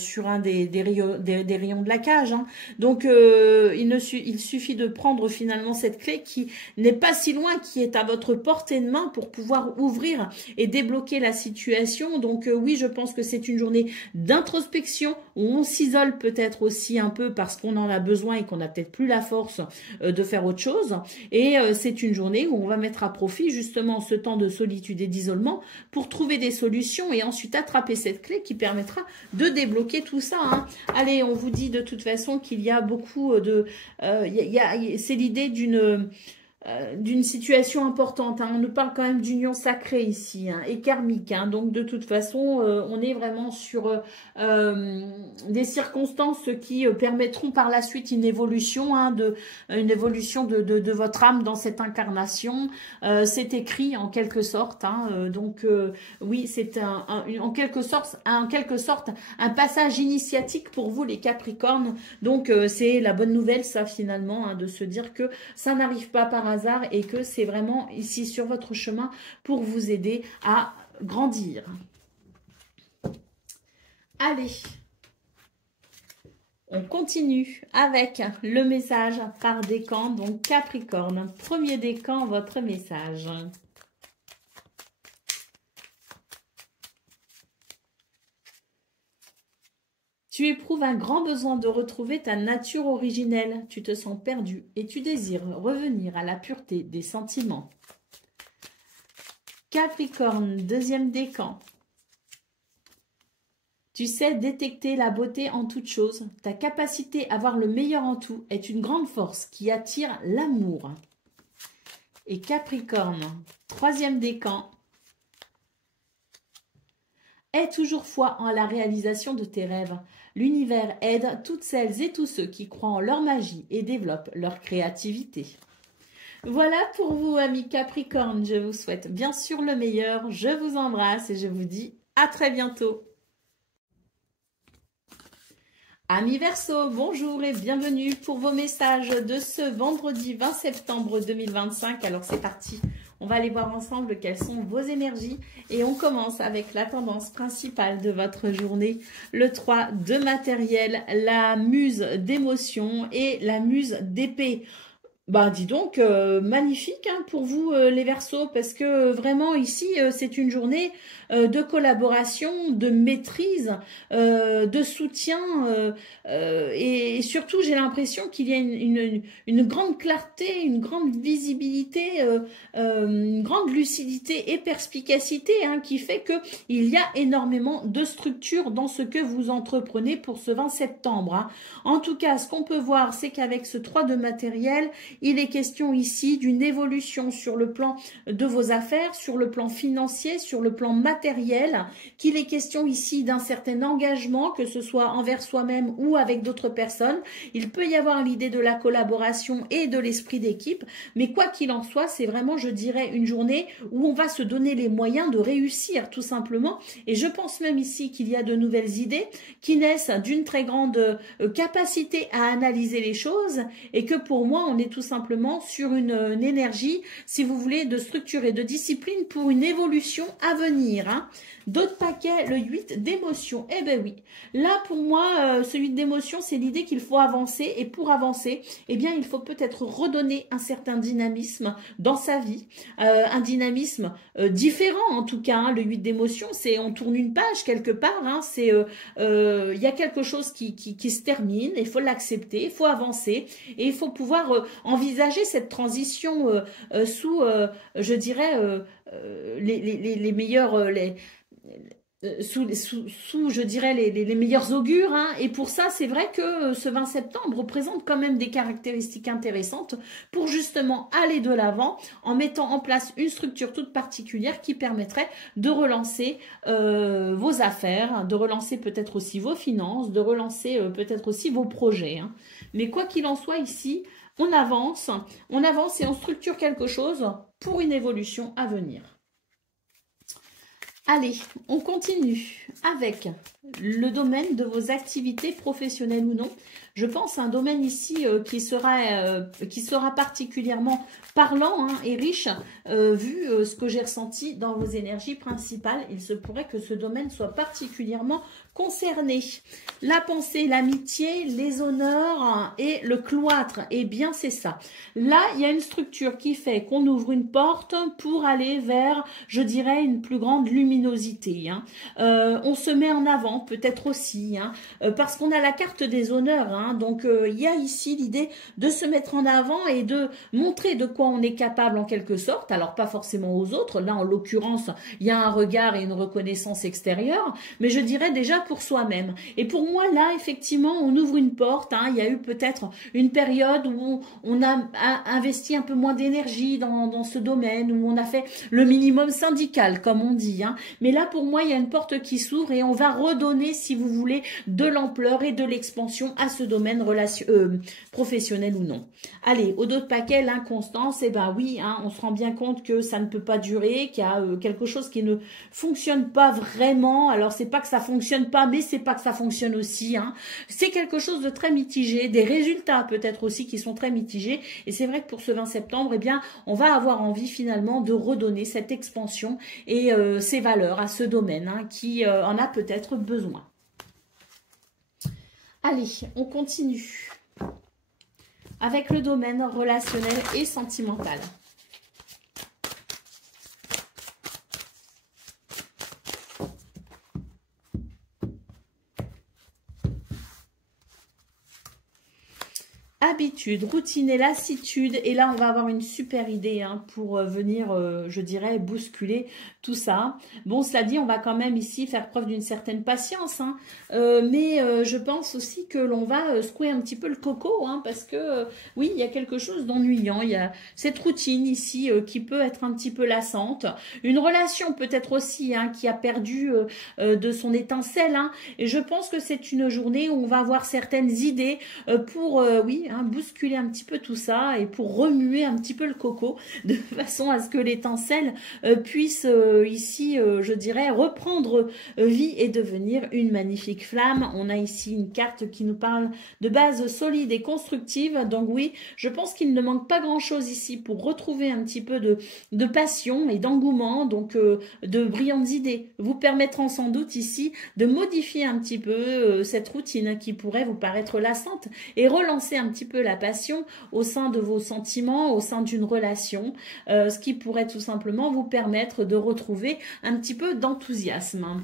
sur un des rayons de la cage. Hein. Donc, il suffit de prendre finalement cette clé qui n'est pas si loin, qui est à votre portée de main pour pouvoir ouvrir et débloquer la situation. Donc, oui, je pense que c'est une journée d'introspection où on s'isole peut-être aussi un peu parce qu'on en a besoin et qu'on n'a peut-être plus la force de faire autre chose. Et c'est une journée où on va mettre à profit justement ce temps de solitude et d'isolement pour trouver des solutions et ensuite attraper cette clé qui permettra de débloquer tout ça. Hein. Allez, on vous dit de toute façon qu'il y a beaucoup de... c'est l'idée d'une situation importante. Hein. On nous parle quand même d'union sacrée ici hein, et karmique. Hein. Donc, de toute façon, on est vraiment sur des circonstances qui permettront par la suite une évolution, hein, de votre âme dans cette incarnation. C'est écrit en quelque sorte. Hein. Donc, oui, c'est en quelque sorte un passage initiatique pour vous, les Capricornes. Donc, c'est la bonne nouvelle, ça, finalement, hein, de se dire que ça n'arrive pas par hasard et que c'est vraiment ici sur votre chemin pour vous aider à grandir. Allez, on continue avec le message par décan, donc Capricorne. Premier décan, votre message. Tu éprouves un grand besoin de retrouver ta nature originelle. Tu te sens perdu et tu désires revenir à la pureté des sentiments. Capricorne, deuxième décan. Tu sais détecter la beauté en toute chose. Ta capacité à voir le meilleur en tout est une grande force qui attire l'amour. Et Capricorne, troisième décan. Aie toujours foi en la réalisation de tes rêves. L'univers aide toutes celles et tous ceux qui croient en leur magie et développent leur créativité. Voilà pour vous, amis Capricorne. Je vous souhaite bien sûr le meilleur. Je vous embrasse et je vous dis à très bientôt. Amis Verseau, bonjour et bienvenue pour vos messages de ce vendredi 20 septembre 2025. Alors c'est parti. On va aller voir ensemble quelles sont vos énergies et on commence avec la tendance principale de votre journée, le 3 de matériel, la muse d'émotion et la muse d'épée. Bah dis donc, magnifique hein, pour vous les Verseaux, parce que vraiment ici c'est une journée de collaboration, de maîtrise, de soutien et surtout j'ai l'impression qu'il y a une grande clarté, une grande visibilité, une grande lucidité et perspicacité hein, qui fait que il y a énormément de structure dans ce que vous entreprenez pour ce 20 septembre. Hein. En tout cas, ce qu'on peut voir, c'est qu'avec ce 3 de matériel, il est question ici d'une évolution sur le plan de vos affaires, sur le plan financier, sur le plan matériel, qu'il est question ici d'un certain engagement, que ce soit envers soi-même ou avec d'autres personnes. Il peut y avoir l'idée de la collaboration et de l'esprit d'équipe, mais quoi qu'il en soit, c'est vraiment, je dirais, une journée où on va se donner les moyens de réussir, tout simplement. Et je pense même ici qu'il y a de nouvelles idées qui naissent d'une très grande capacité à analyser les choses et que pour moi, on est tout simplement sur une énergie, si vous voulez, de structure et de discipline pour une évolution à venir. Hein. D'autres paquets, le 8 d'émotion. Eh ben oui, là pour moi, ce 8 d'émotion, c'est l'idée qu'il faut avancer et pour avancer, eh bien il faut peut-être redonner un certain dynamisme dans sa vie, un dynamisme différent en tout cas. Hein. Le 8 d'émotion, c'est on tourne une page quelque part, hein. C'est il y a quelque chose qui se termine, il faut l'accepter, il faut avancer et il faut pouvoir envisager cette transition sous, je dirais, les meilleurs... je dirais, les meilleurs augures. Hein. Et pour ça, c'est vrai que ce 20 septembre présente quand même des caractéristiques intéressantes pour justement aller de l'avant en mettant en place une structure toute particulière qui permettrait de relancer vos affaires, de relancer peut-être aussi vos finances, de relancer peut-être aussi vos projets. Hein. Mais quoi qu'il en soit ici, on avance et on structure quelque chose pour une évolution à venir. Allez, on continue avec le domaine de vos activités professionnelles ou non. Je pense à un domaine ici qui sera particulièrement parlant hein, et riche, vu ce que j'ai ressenti dans vos énergies principales. Il se pourrait que ce domaine soit particulièrement concerné. La pensée, l'amitié, les honneurs et le cloître. Eh bien, c'est ça. Là, il y a une structure qui fait qu'on ouvre une porte pour aller vers, je dirais, une plus grande luminosité. Hein. On se met en avant, peut-être aussi, hein, parce qu'on a la carte des honneurs. Hein, donc, il y a ici l'idée de se mettre en avant et de montrer de quoi on est capable en quelque sorte. Alors, pas forcément aux autres. Là, en l'occurrence, il y a un regard et une reconnaissance extérieure. Mais je dirais déjà pour soi-même. Et pour moi, là, effectivement, on ouvre une porte. Hein, il y a eu peut-être une période où on a investi un peu moins d'énergie dans ce domaine, où on a fait le minimum syndical, comme on dit. Hein. Mais là, pour moi, il y a une porte qui s'ouvre et on va redonner, si vous voulez, de l'ampleur et de l'expansion à ce domaine professionnel ou non. Allez, au dos de paquet, l'inconstance, eh ben oui, hein, on se rend bien compte que ça ne peut pas durer, qu'il y a quelque chose qui ne fonctionne pas vraiment. Alors, c'est pas que ça fonctionne pas, mais c'est pas que ça fonctionne aussi. Hein. C'est quelque chose de très mitigé, des résultats peut-être aussi qui sont très mitigés. Et c'est vrai que pour ce 20 septembre, eh bien, on va avoir envie finalement de redonner cette expansion et ces valeurs à ce domaine hein, qui en a peut-être besoin. Allez, on continue avec le domaine relationnel et sentimental. Habitude, routine et lassitude. Et là, on va avoir une super idée hein, pour venir, je dirais, bousculer tout ça. Bon, cela dit, on va quand même ici faire preuve d'une certaine patience. Hein, mais je pense aussi que l'on va secouer un petit peu le coco. Hein, parce que, oui, il y a quelque chose d'ennuyant. Il y a cette routine ici qui peut être un petit peu lassante. Une relation peut-être aussi hein, qui a perdu de son étincelle. Hein, et je pense que c'est une journée où on va avoir certaines idées pour, oui, hein, bousculer un petit peu tout ça et pour remuer un petit peu le coco de façon à ce que l'étincelle puisse ici, je dirais, reprendre vie et devenir une magnifique flamme. On a ici une carte qui nous parle de base solide et constructive. Donc oui, je pense qu'il ne manque pas grand-chose ici pour retrouver un petit peu de passion et d'engouement, donc de brillantes idées vous permettront sans doute ici de modifier un petit peu cette routine qui pourrait vous paraître lassante et relancer un petit peu la passion au sein de vos sentiments, au sein d'une relation, ce qui pourrait tout simplement vous permettre de retrouver un petit peu d'enthousiasme.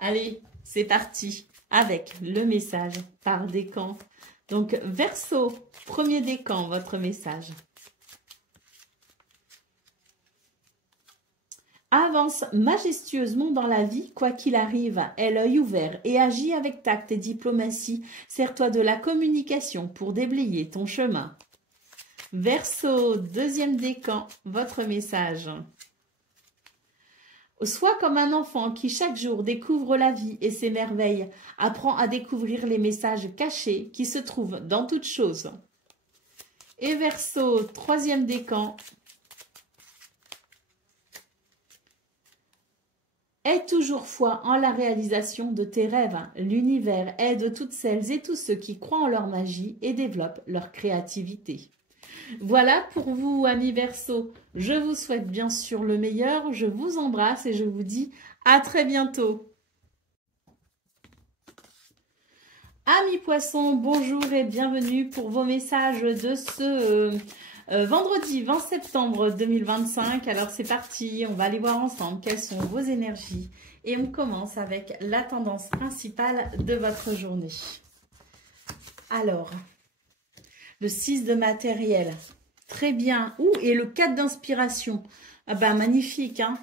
Allez, c'est parti avec le message par décan. Donc, Verseau, premier décan, votre message. Avance majestueusement dans la vie, quoi qu'il arrive, aie l'œil ouvert et agis avec tact et diplomatie. Sers-toi de la communication pour déblayer ton chemin. Verseau, deuxième décan, votre message. Sois comme un enfant qui chaque jour découvre la vie et ses merveilles. Apprends à découvrir les messages cachés qui se trouvent dans toutes choses. Et Verseau, troisième décan. Aie toujours foi en la réalisation de tes rêves. L'univers aide toutes celles et tous ceux qui croient en leur magie et développent leur créativité. Voilà pour vous, amis Verseau. Je vous souhaite bien sûr le meilleur. Je vous embrasse et je vous dis à très bientôt. Amis Poissons, bonjour et bienvenue pour vos messages de ce vendredi 20 septembre 2025. Alors c'est parti, on va aller voir ensemble quelles sont vos énergies. Et on commence avec la tendance principale de votre journée. Alors, le 6 de matériel, très bien. Ouh, et le 4 d'inspiration, ah ben magnifique, hein.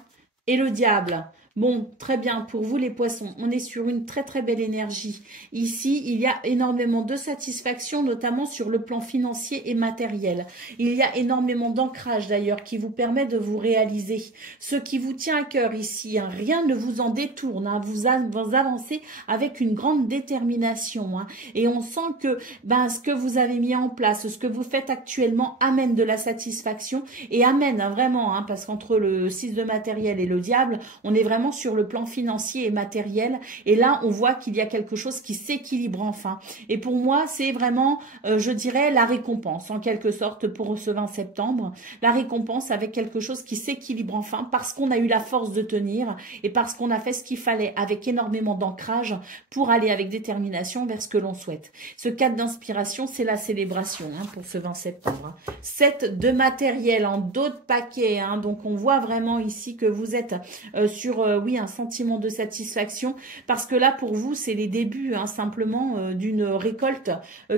et le diable. Bon, très bien, pour vous les poissons, on est sur une très très belle énergie. Ici, il y a énormément de satisfaction, notamment sur le plan financier et matériel. Il y a énormément d'ancrage d'ailleurs qui vous permet de vous réaliser. Ce qui vous tient à cœur ici, hein, rien ne vous en détourne, hein, vous avancez avec une grande détermination. Hein, et on sent que ce que vous avez mis en place, ce que vous faites actuellement amène de la satisfaction et amène hein, vraiment, hein, parce qu'entre le 6 de matériel et le diable, on est vraiment sur le plan financier et matériel. Et là, on voit qu'il y a quelque chose qui s'équilibre enfin. Et pour moi, c'est vraiment, je dirais, la récompense, en quelque sorte, pour ce 20 septembre. La récompense avec quelque chose qui s'équilibre enfin parce qu'on a eu la force de tenir et parce qu'on a fait ce qu'il fallait avec énormément d'ancrage pour aller avec détermination vers ce que l'on souhaite. Ce cadre d'inspiration, c'est la célébration hein, pour ce 20 septembre. 7 de matériel en d'autres paquets. Hein, donc, on voit vraiment ici que vous êtes sur oui, un sentiment de satisfaction parce que là, pour vous, c'est les débuts hein, simplement d'une récolte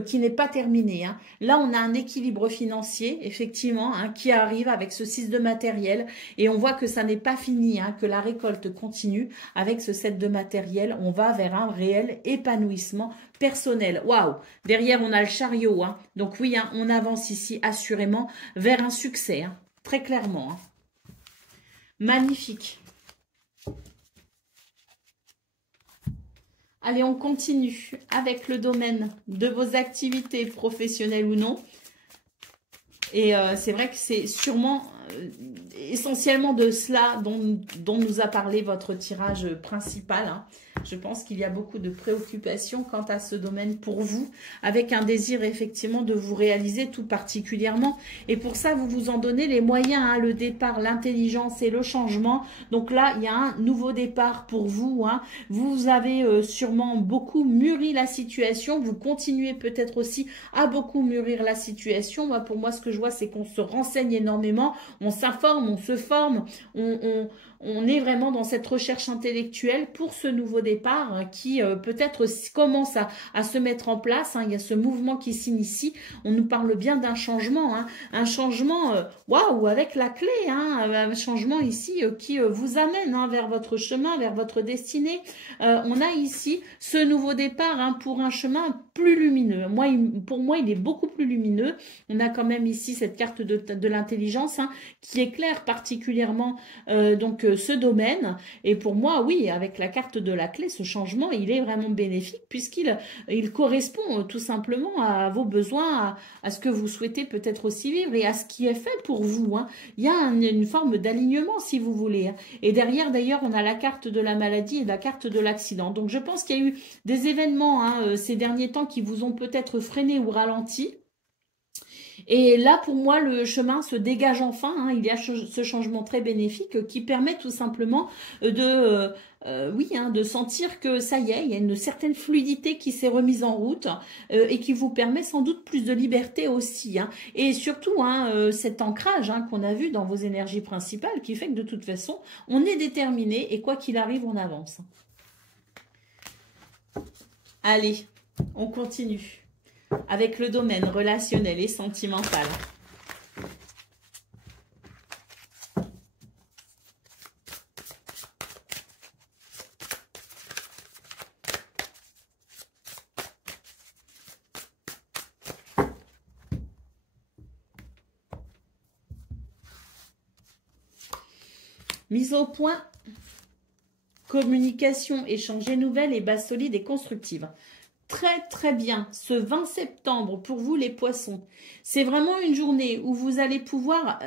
qui n'est pas terminée. Hein. Là, on a un équilibre financier, effectivement, hein, qui arrive avec ce 6 de matériel et on voit que ça n'est pas fini, hein, que la récolte continue avec ce 7 de matériel. On va vers un réel épanouissement personnel. Waouh! Derrière, on a le chariot. Hein. Donc oui, hein, on avance ici assurément vers un succès, hein, très clairement. Hein. Magnifique. Allez, on continue avec le domaine de vos activités professionnelles ou non. Et c'est vrai que c'est sûrement essentiellement de cela dont nous a parlé votre tirage principal. Hein. Je pense qu'il y a beaucoup de préoccupations quant à ce domaine pour vous, avec un désir effectivement de vous réaliser tout particulièrement. Et pour ça, vous vous en donnez les moyens, hein, le départ, l'intelligence et le changement. Donc là, il y a un nouveau départ pour vous. Hein. Vous avez sûrement beaucoup mûri la situation. Vous continuez peut-être aussi à beaucoup mûrir la situation. Moi, pour moi, ce que je vois, c'est qu'on se renseigne énormément, on s'informe, on se forme, on est vraiment dans cette recherche intellectuelle pour ce nouveau départ hein, qui peut-être commence à se mettre en place. Hein. Il y a ce mouvement qui s'initie. On nous parle bien d'un changement. Hein. Un changement, waouh, avec la clé. Hein. Un changement ici qui vous amène hein, vers votre chemin, vers votre destinée. On a ici ce nouveau départ hein, pour un chemin plus lumineux. Pour moi, il est beaucoup plus lumineux. On a quand même ici cette carte de l'intelligence hein, qui éclaire particulièrement donc ce domaine. Et pour moi, oui, avec la carte de la clé, ce changement, il est vraiment bénéfique puisqu'il correspond tout simplement à vos besoins, à ce que vous souhaitez peut-être aussi vivre et à ce qui est fait pour vous. Hein. Il y a une forme d'alignement, si vous voulez. Hein. Et derrière, d'ailleurs, on a la carte de la maladie et la carte de l'accident. Donc, je pense qu'il y a eu des événements hein, ces derniers temps qui vous ont peut-être freiné ou ralenti. Et là, pour moi, le chemin se dégage enfin. Hein. Il y a ce changement très bénéfique qui permet tout simplement de sentir que ça y est, il y a une certaine fluidité qui s'est remise en route et qui vous permet sans doute plus de liberté aussi. Hein. Et surtout, hein, cet ancrage hein, qu'on a vu dans vos énergies principales qui fait que de toute façon, on est déterminé et quoi qu'il arrive, on avance. Allez, on continue avec le domaine relationnel et sentimental. Mise au point, communication, échanger nouvelles et base solide et constructive. Très très bien, ce 20 septembre pour vous les poissons, c'est vraiment une journée où vous allez pouvoir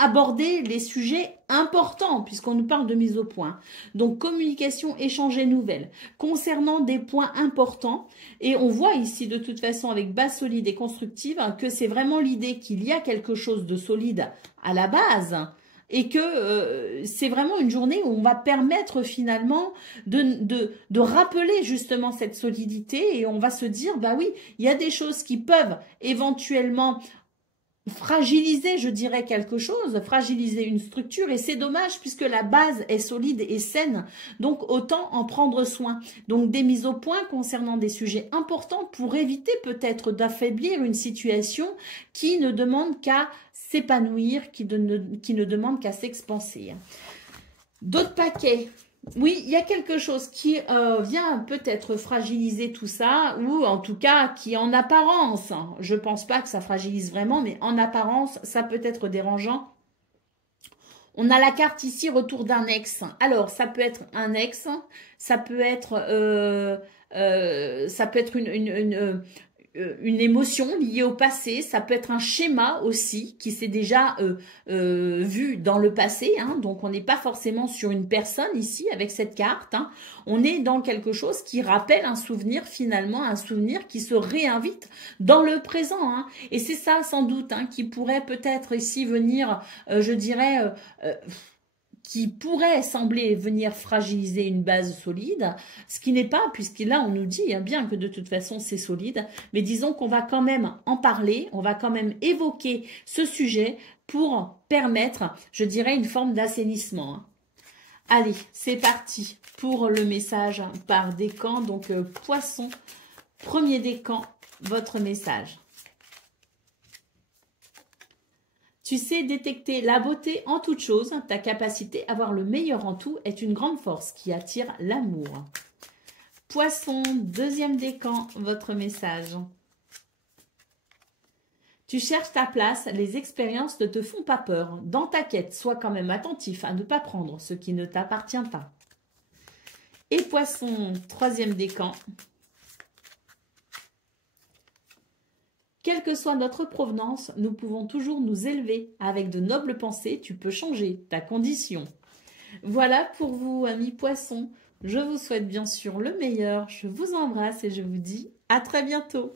aborder les sujets importants puisqu'on nous parle de mise au point. Donc communication, échanger nouvelles concernant des points importants et on voit ici de toute façon avec base solide et constructive que c'est vraiment l'idée qu'il y a quelque chose de solide à la base. Et que c'est vraiment une journée où on va permettre finalement de rappeler justement cette solidité et on va se dire, bah oui, il y a des choses qui peuvent éventuellement fragiliser, je dirais, quelque chose, fragiliser une structure et c'est dommage puisque la base est solide et saine, donc autant en prendre soin. Donc des mises au point concernant des sujets importants pour éviter peut-être d'affaiblir une situation qui ne demande qu'à s'épanouir, qui ne demande qu'à s'expanser. D'autres paquets. Oui, il y a quelque chose qui vient peut-être fragiliser tout ça, ou en tout cas qui en apparence, hein, je pense pas que ça fragilise vraiment, mais en apparence, ça peut être dérangeant. On a la carte ici, retour d'un ex. Alors, ça peut être un ex, ça peut être une émotion liée au passé, ça peut être un schéma aussi qui s'est déjà vu dans le passé, hein, donc on n'est pas forcément sur une personne ici avec cette carte, hein. On est dans quelque chose qui rappelle un souvenir finalement, un souvenir qui se réinvite dans le présent, hein. Et c'est ça sans doute hein, qui pourrait peut-être ici venir, je dirais... qui pourrait sembler venir fragiliser une base solide, ce qui n'est pas, puisque là on nous dit hein, bien que de toute façon c'est solide, mais disons qu'on va quand même en parler, on va quand même évoquer ce sujet pour permettre, je dirais, une forme d'assainissement. Hein. Allez, c'est parti pour le message par décan, donc Poisson, premier décan, votre message. Tu sais détecter la beauté en toute chose. Ta capacité à voir le meilleur en tout est une grande force qui attire l'amour. Poisson, deuxième décan, votre message. Tu cherches ta place, les expériences ne te font pas peur. Dans ta quête, sois quand même attentif à ne pas prendre ce qui ne t'appartient pas. Et Poisson, troisième décan. Quelle que soit notre provenance, nous pouvons toujours nous élever. Avec de nobles pensées, tu peux changer ta condition. Voilà pour vous, amis poissons. Je vous souhaite bien sûr le meilleur. Je vous embrasse et je vous dis à très bientôt.